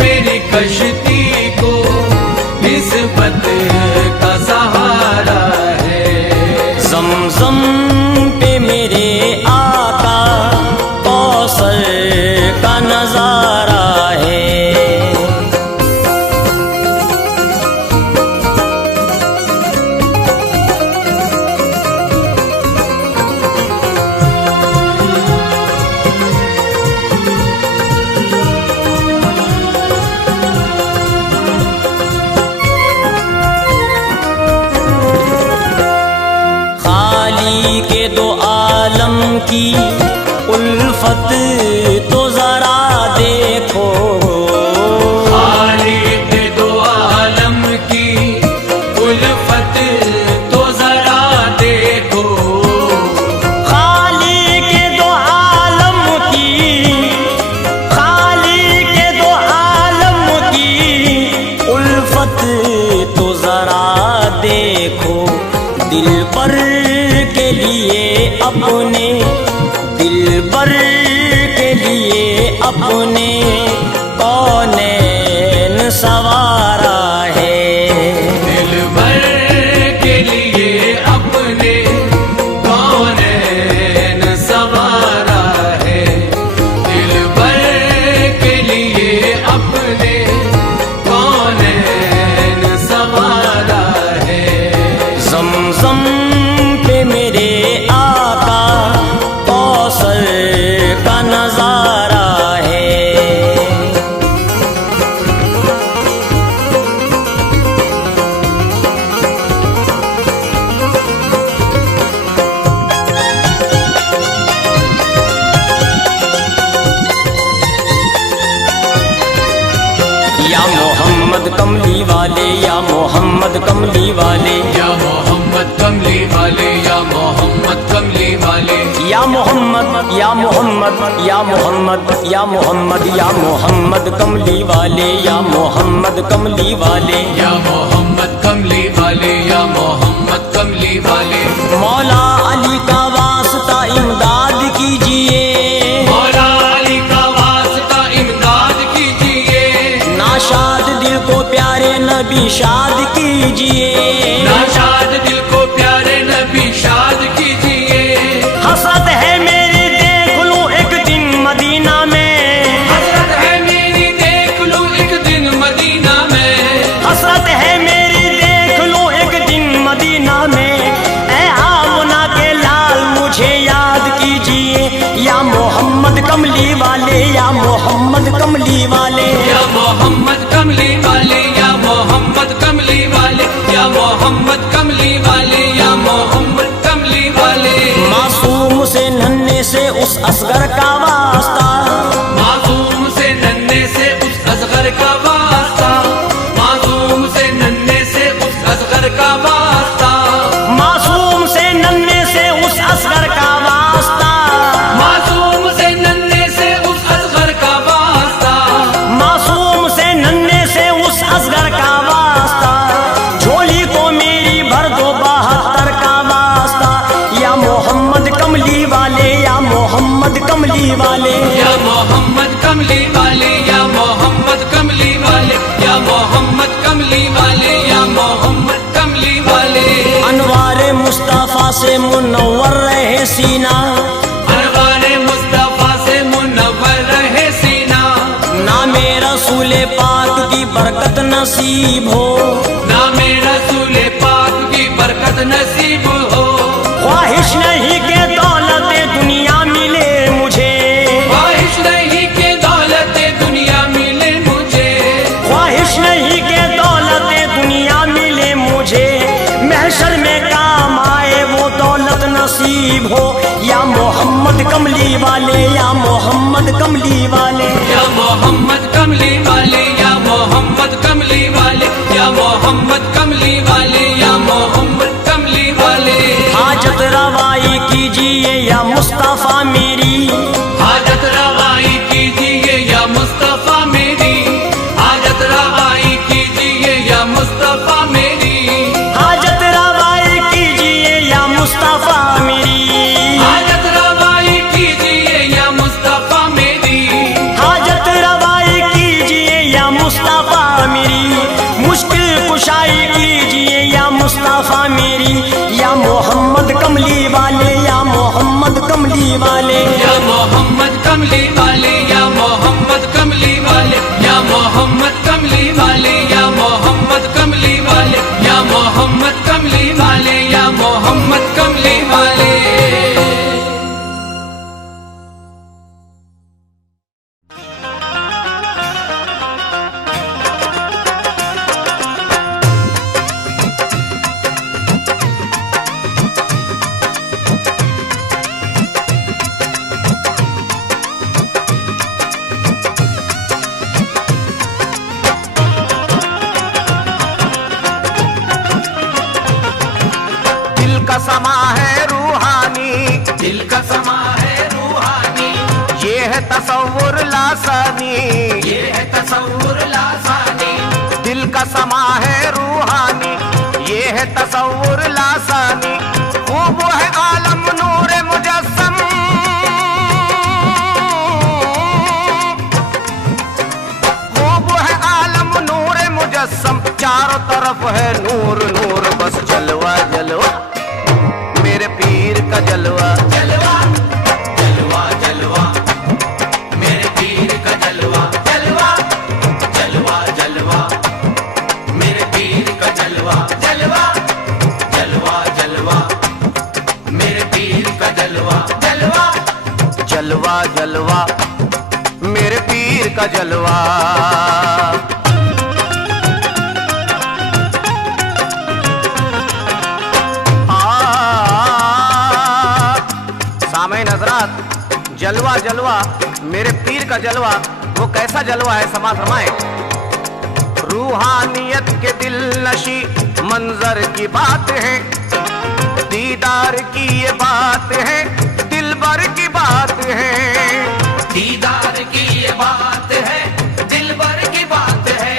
मेरी कश्ती को निस्बत का सहारा है। ज़मज़म पे मेरे आका कौसर का नजारा है। की उल्फत तो जरा देखो। खालिक दो आलम की उल्फत तो जरा देखो। खालिक दो आलम की, खालिक दो आलम की उल्फत तो जरा देखो। दिल पर के लिए अपने, दिल पर के लिए अपने कौनैन सवारा है। दिल भर के लिए अपने कौनैन सवारा है। दिल भर के लिए अपने कौनैन सवारा है। ज़मज़म पे मेरे आका कौसर का नजारा है। या मोहम्मद कमली वाले, या मोहम्मद कमली वाले, या मोहम्मद कमली वाले, या मोहम्मद कमली वाले। या मोहम्मद, या मोहम्मद, या मोहम्मद, या मोहम्मद, या मोहम्मद कमली वाले, या मोहम्मद कमली वाले। या मोहम्मद कमली वाले, या मोहम्मद कमली वाले। मौला अली का वास्ता इमदाद कीजिए, मौला अली का वास्ता इमदाद कीजिए। नाशाद दिल को प्यारे नबी शाद कीजिए। नाशाद दिल को प्यारे नबी शाद कीजिए। हसरत है मेरी देख लूं एक दिन मदीना में, हसरत है मेरी देख लूं एक दिन मदीना में। हसरत है मेरी देख लूं एक दिन मदीना में। ऐ आमना के लाल मुझे याद कीजिए। या मोहम्मद कमली वाले, या मोहम्मद कमली वाले। या मोहम्मद कमली वाले, या मोहम्मद कमली वाले। या मोहम्मद कमली वाले, या मोहम्मद कमली वाले। मासूम से नन्हे से उस असगर का वास्ता, मासूम से नन्हे से उस असगर का वास्ता। मासूम से नन्हे से उस असगर का वास्ता। मासूम से नन्हे से उस असगर का वास्ता। मासूम से नन्हे से उस असगर का वास्ता। मासूम से नन्हे से उस असगर का वास्ता। झोली को मेरी भर दो 72 का वास्ता। या मोहम्मद कमली वाले, या मोहम्मद कमली वाले। या मोहम्मद कमली वाले, या मोहम्मद कमली वाले। या मोहम्मद कमली वाले, या मोहम्मद कमली वाले। अनवारे मुस्तफा से मुनव्वर रहे सीना, अनवारे मुस्तफा से मुनव्वर रहे सीना। नामे रसूले पाक की बरकत नसीब हो। नामे रसूले पाक की बरकत नसीब हो। ख्वाहिश नहीं के दौलत दुनिया मिले मुझे, ख्वाहिश नहीं के दौलत दुनिया मिले मुझे। ख्वाहिश नहीं के दौलत दुनिया मिले मुझे। महशर में काम आए वो दौलत नसीब हो। या मोहम्मद कमली वाले, या मोहम्मद कमली वाले। या मोहम्मद कमली वाले, या मोहम्मद कमली वाले। या मोहम्मद कमली वाले, या मोहम्मद कमली वाले। हाजत रवाई कीजिए या मुस्तफा मेरी, हाजत रवाई कीजिए या मुस्तफा मेरी। हाजत रवाई कीजिए या मुस्तफा मेरी। हाजत रवाई कीजिए या मुस्तफा मेरी। हाजत रवाई कीजिए या मुस्तफा मेरी। हाजत रवाई कीजिए या मुस्तफा मेरी। मुश्किल कुशाई कीजिए या मुस्तफा मेरी। या मोहम्मद कमली वाले, या मोहम्मद कमली वाले। या मोहम्मद कमली वाले, या मोहम्मद कमली वाले। या मोहम्मद कमली वाले, या मोहम्मद कमली वाले। या मोहम्मद कमली वाले, या मोहम्मद कमली वाले। तसव्वुर लासानी, ये है तसव्वुर लासानी, दिल का समा है रूहानी, ये है तसव्वुर लासानी। खूब है आलम नूर मुजस्सम, खूब है आलम नूर मुजस्सम, चारों तरफ है नूर नूर, बस जलवा जलवा मेरे पीर का जलवा। जलवा जलवा जलवा मेरे पीर का जलवा, जलवा जलवा जलवा मेरे पीर का जलवा, जलवा जलवा जलवा मेरे पीर का जलवा, जलवा जलवा जलवा मेरे पीर का जलवा। सामईन हज़रात, जलवा जलवा मेरे पीर का जलवा, वो कैसा जलवा है समाज फरमाए। रूहानियत के दिल नशी मंजर की बात है, दीदार की ये बात है, दिल भर की बात है। दीदार की ये बात है, दिल भर की बात है।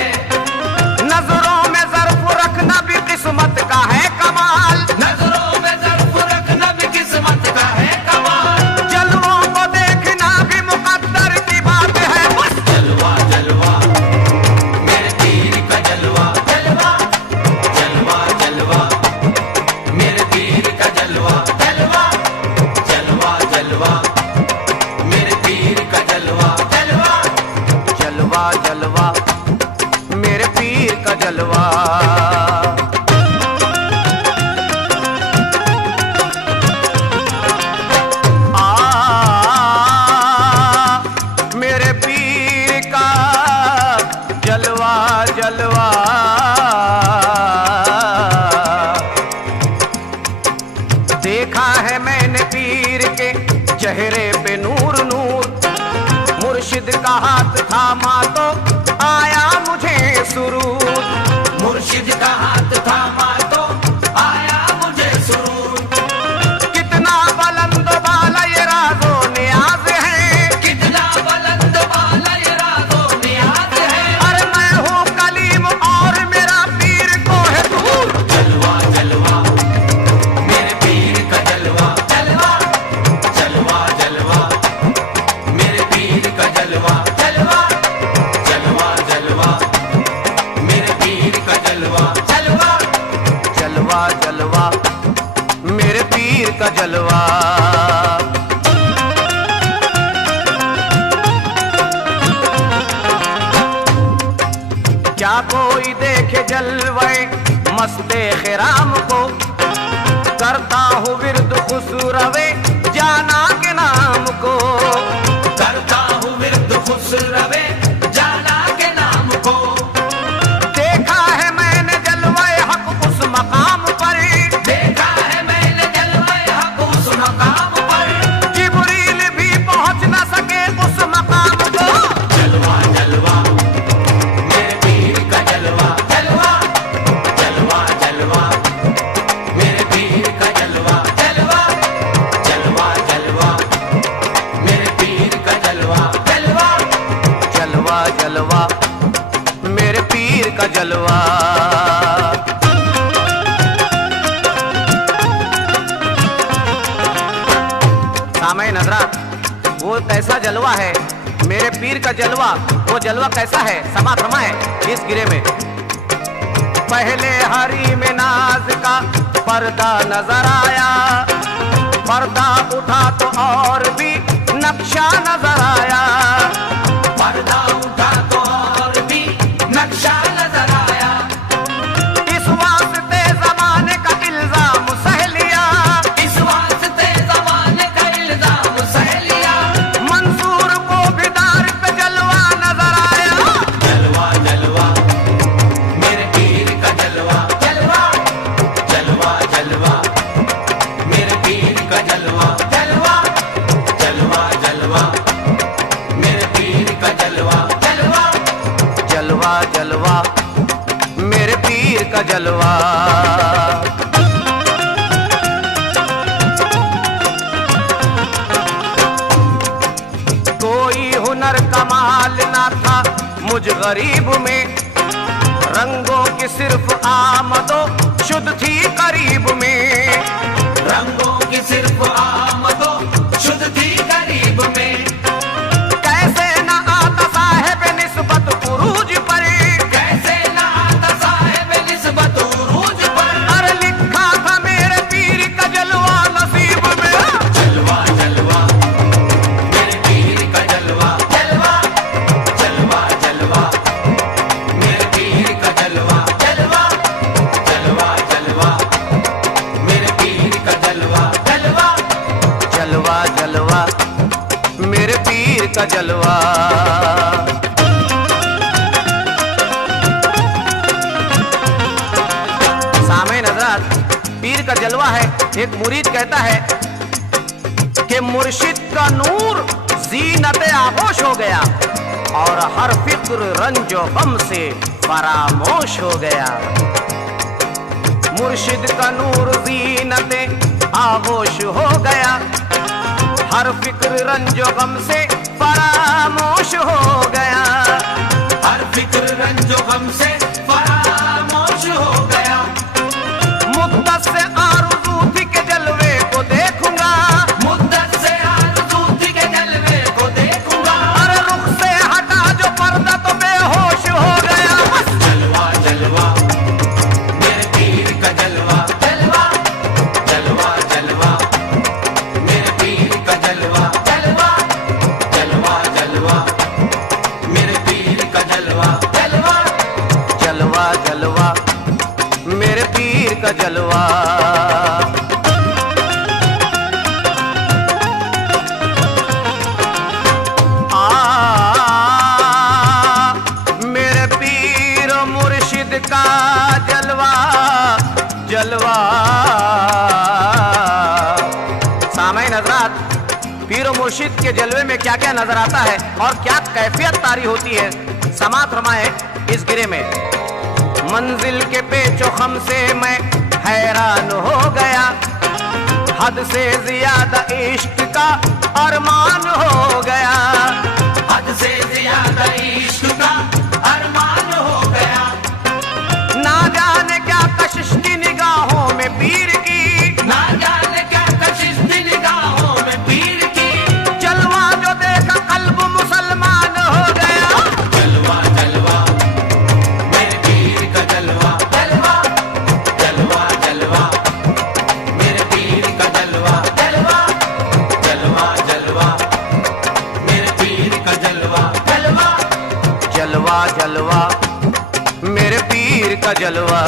नजरों में ज़र्फ रखना भी किस्मत का है कमाल, नजरों में ज़र्फ रखना भी किस्मत का है कमाल। जलवों को देखना भी मुकद्दर की बात है। जलवा जलवा मेरे पीर का जलवा, जलवा जलवा जलवा मेरे पीर का जलवा, जलवा जलवा जलवा मेरे पीर का जलवा, जलवा जलवा जलवा मेरे पीर का जलवा। मेरे पीर का जलवा जलवा। देखा है मैंने पीर के चेहरे पे नूर नूर, मुर्शिद का हाथ थामा तो आया मुझे सुरूर। मुर्शिद का हाथ थामा तो आया मुझे सुरूर। कितना बुलंद बाला ये राज़ो नियाज़ है, कितना बुलंद वाला ये राज़ो नियाज़ है। अरे मैं हूँ कलीम और मेरा पीर को है दूर। जलवा जलवा मेरे पीर का जलवा, जलवा जलवा जलवा मेरे पीर का जलवा, जलवा जलवा जलवा मेरे पीर का जलवा, जलवा जलवा जलवा मेरे पीर का जलवा। क्या कोई देखे जलवे मस्ते खिराम को, करता हूँ विरद खुसरवे जाना के नाम को। करता हूँ विरद खुसरवे जाना के नाम को। देखा है मैंने जलवे हक उस मकाम पर, देखा है मैंने जलवे हक उस मकाम पर। जिब्रील भी पहुंच न सके उस मकाम को। जलवा जलवा मेरे पीर का जलवा, जलवा जलवा जलवा मेरे पीर का जलवा, जलवा जलवा जलवा मेरे पीर का जलवा, जलवा जलवा जलवा मेरे पीर का जलवा। सामईन हज़रात, वो कैसा जलवा है मेरे पीर का जलवा, वो जलवा कैसा है समा फरमाए इस गिरे में। पहले हरी में नाज का पर्दा नजर आया, पर्दा उठा तो और भी नक्शा नजर आया। पर्दा उठा तो और भी नक्शा नजर आया। इस वास्ते जमाने का इल्जाम सह लिया, इस वास्ते ज़माने का इल्जाम सह लिया। मंसूर को भी दार पे जलवा नजर आया। जलवा जलवा मेरे पीर का जलवा, जलवा जलवा जलवा मेरे पीर का जलवा, जलवा जलवा जलवा हुनर कमाल ना था मुझ गरीब में, रंगों की सिर्फ आमदो शुद्ध थी करीब में, रंगों की सिर्फ आमदो शुद्ध थी करीब में। कैसे न आता साहेब निस्बत उरूज पर, कैसे ना आता साहेब निस्बत उरूज पर। अरे लिखा था मेरे पीर का जलवा नसीब में। जलवा जलवा मेरे पीर का जलवा, जलवा जलवा जलवा मेरे पीर का जलवा, जलवा जलवा जलवा मेरे पीर का जलवा, जलवा जलवा जलवा मेरे पीर का जलवा। सामईन हज़रात, पीर का जलवा है। एक मुरीद कहता है कि मुर्शिद का नूर जीनत आगोश हो गया और हर फिक्र रंजो गम से फरामोश हो गया। मुर्शिद का नूर जीनत आगोश हो गया, हर फिक्र रंजो गम से फरामोश हो गया। हर फिक्र रंजो गम से फरामोश हो गया। मुद्दत से आरज़ू थी के जलवे को देखूंगा, मुद्दत से आरज़ू थी के जलवे को देखूंगा। अरे रुख से हटा जो पर्दा तो बेहोश हो गया। बस जलवा जलवा मेरे पीर का जलवा, जलवा जलवा जलवा मेरे पीर का जलवा, जलवा जलवा जलवा मेरे पीर का जलवा, जलवा जलवा जलवा मेरे पीर का जलवा। मेरे पीर मुर्शिद का जलवा, जलवा। सामईन हज़रात, पीर मुर्शिद के जलवे में क्या क्या नजर आता है और क्या कैफियत तारी होती है, समात फरमाए इस गिरे में। मंजिल के पेचो खम से मैं हैरान हो गया, हद से ज्यादा इश्क का अरमान हो गया। हद से ज्यादा इश्क का अरमान हो गया। ना जाने क्या कशिश की निगाहों में पीर की, ना जाने क्या कशिश थी निगाहों में पीर की। जलवा जो देखा कल्ब मुसलमान हो गया। जलवा जलवा मेरे पीर का जलवा, जलवा जलवा जलवा मेरे पीर का जलवा, जलवा जलवा जलवा मेरे पीर का जलवा, जलवा जलवा जलवा मेरे पीर का जलवा।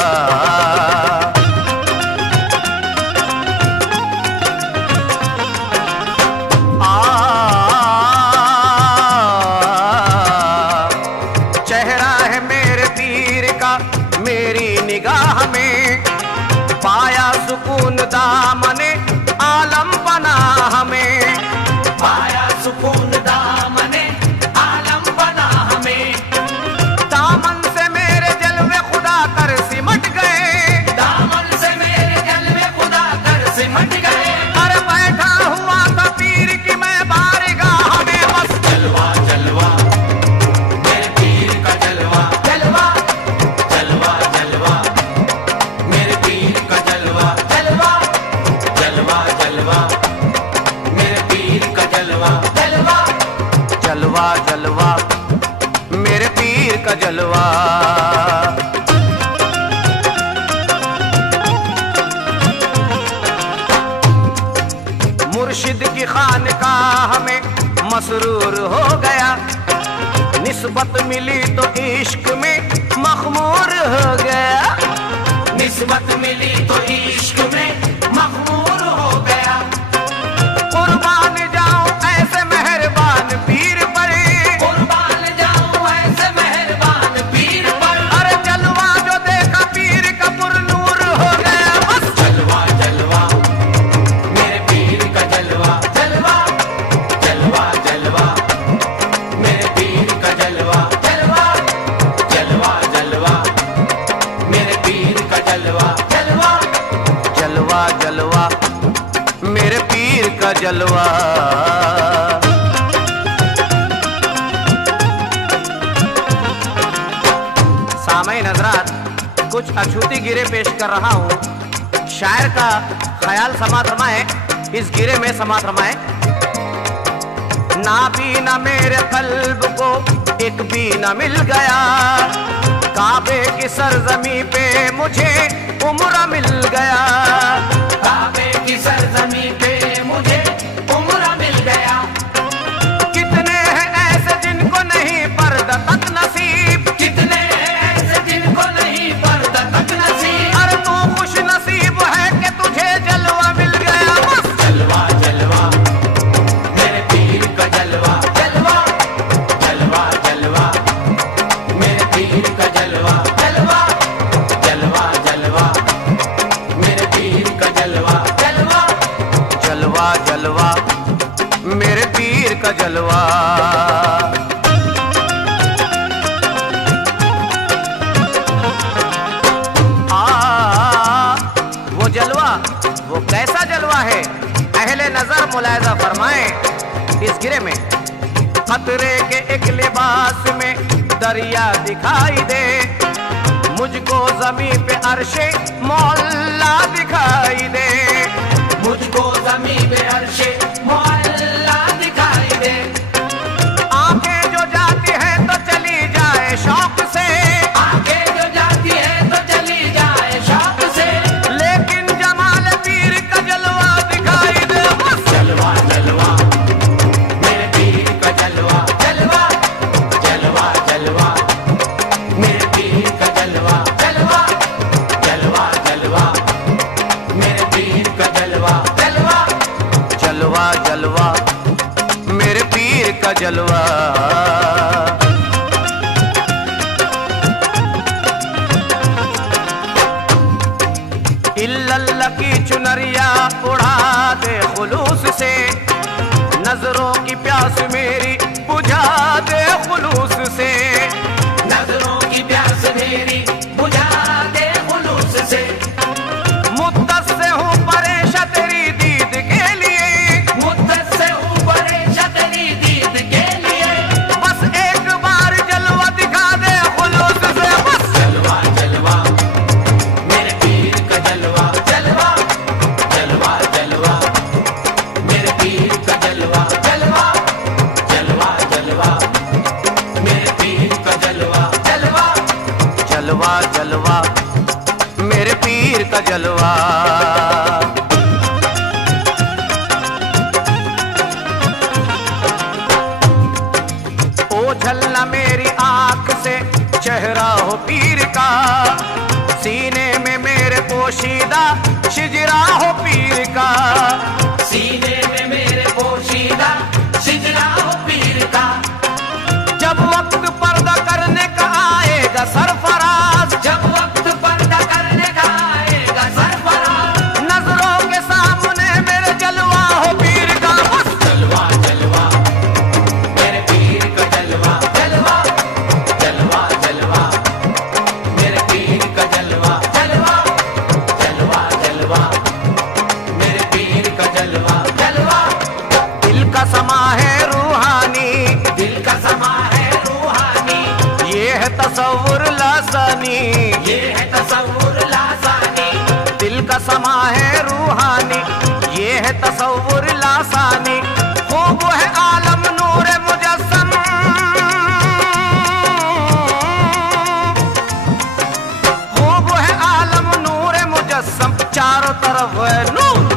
चेहरा है मेरे पीर का मेरी निगाह में, पाया सुकून दामने आलम पनाह में। पाया सुकून दामने आलम बना हमें। दामन से मेरे जलवे खुदा कर सिमट गए, दामन से मेरे जलवे खुदा कर सिमट गए। अरे बैठा हुआ था पीर की मैं बारगाह में। बस जलवा जलवा मेरे पीर का जलवा, जलवा जलवा जलवा मेरे पीर का जलवा, जलवा जलवा जलवा मेरे पीर का जलवा, जलवा जलवा जलवा मेरे पीर का जलवा। मुर्शिद की खानकाह में मसरूर हो गया, निस्बत मिली तो इश्क में मखमूर हो गया। निस्बत मिली तो इश्क में मखमूर हो गया। कुर्बान जाऊं ऐसे मेहरबान पीर पर, कुर्बान जाऊं ऐसे मेहरबान पीर पर। अरे जलवा जो देखा पीर का पुरनूर हो गया। बस जलवा जलवा मेरे पीर का जलवा, जलवा जलवा जलवा मेरे पीर का जलवा, जलवा जलवा जलवा मेरे पीर का जलवा, जलवा जलवा जलवा मेरे पीर का जलवा। कुछ अछूती गिरे पेश कर रहा हूँ। शायर का ख्याल समात रमा है, इस गिरे में समात रमा है। ना भी ना मेरे कल्ब को एक भी ना मिल गया, काबे की सरजमी पे मुझे उम्र मिल गया। काबे की सरजमी पे मुझे उम्र मिल गया। कितने हैं ऐसे जिनको नहीं पर्दा तक नसीब, कितने हैं ऐसे जिनको नहीं पर्दा तक नसीब। अरे तू खुश नसीब है कि तुझे जलवा मिल गया। बस जलवा जलवा मेरे पीर का जलवा, जलवा जलवा जलवा मेरे पीर का जलवा, जलवा जलवा जलवा मेरे पीर का जलवा, जलवा जलवा जलवा मेरे पीर का जलवा। वो जलवा, वो कैसा जलवा है, अहले नजर मुलायजा फरमाए इस गिरे में। खतरे के एक लिबास में दरिया दिखाई दे, मुझको ज़मीं पे अर्शे मौला दिखाई दे। मुझको ज़मीं पे अर्शे मौला दिखाई दे। आंखें जो जाती हैं तो चली जाए शौक से, आगे जो जाती है तो चली जाए शौक से। लेकिन जमाल पीर का जलवा दिखाई दे। बस जलवा जलवा मेरे पीर का जलवा, जलवा जलवा जलवा मेरे पीर का जलवा, जलवा जलवा जलवा मेरे पीर का जलवा, जलवा जलवा जलवा मेरे पीर का जलवा। इल्लल्लाह की चुनरिया उड़ा दे खुलूस से, नजरों की प्यास मेरी बुझा दे खुलूस से। नजरों की प्यास मेरी बुझा दे खुलूस से। मुद्दत से हूँ परेशान तेरी दीद के लिए, मुद्दत से ऊपर शतरी दीद के लिए। बस एक बार जलवा दिखा दे खुलूस से। बस जलवा जलवा मेरे पीर का जलवा, जलवा जलवा जलवा मेरे पीर का जलवा, जलवा जलवा जलवा मेरे पीर का जलवा, जलवा जलवा जलवा मेरे पीर का जलवा। ओझलना मेरी आंख से चेहरा हो पीर का, सीने में मेरे पोशीदा शिजरा हो पीर का। सीने में मेरे पोशीदा सिजरा हो पीर का। जब वक्त पर्दा करने का आएगा सरफराज, जब वक्त पर्दा करने का आएगा सरफराज। नजरों के सामने मेरे जलवा हो पीर का। बस जलवा जलवा मेरे पीर का जलवा, जलवा जलवा जलवा मेरे पीर का जलवा, जलवा जलवा जलवा मेरे पीर का जलवा, जलवा दिल का समा है रूहानी, दिल का समा है रूहानी। ये है तसव्वुर लासानी। ये है तसव्वुर लासानी। दिल का समा है रूहानी, ये है तसव्वुर लासानी। खूब है आलम नूर मुजस्सम, खूब है आलम नूर मुजस्सम। चारों तरफ है नूर,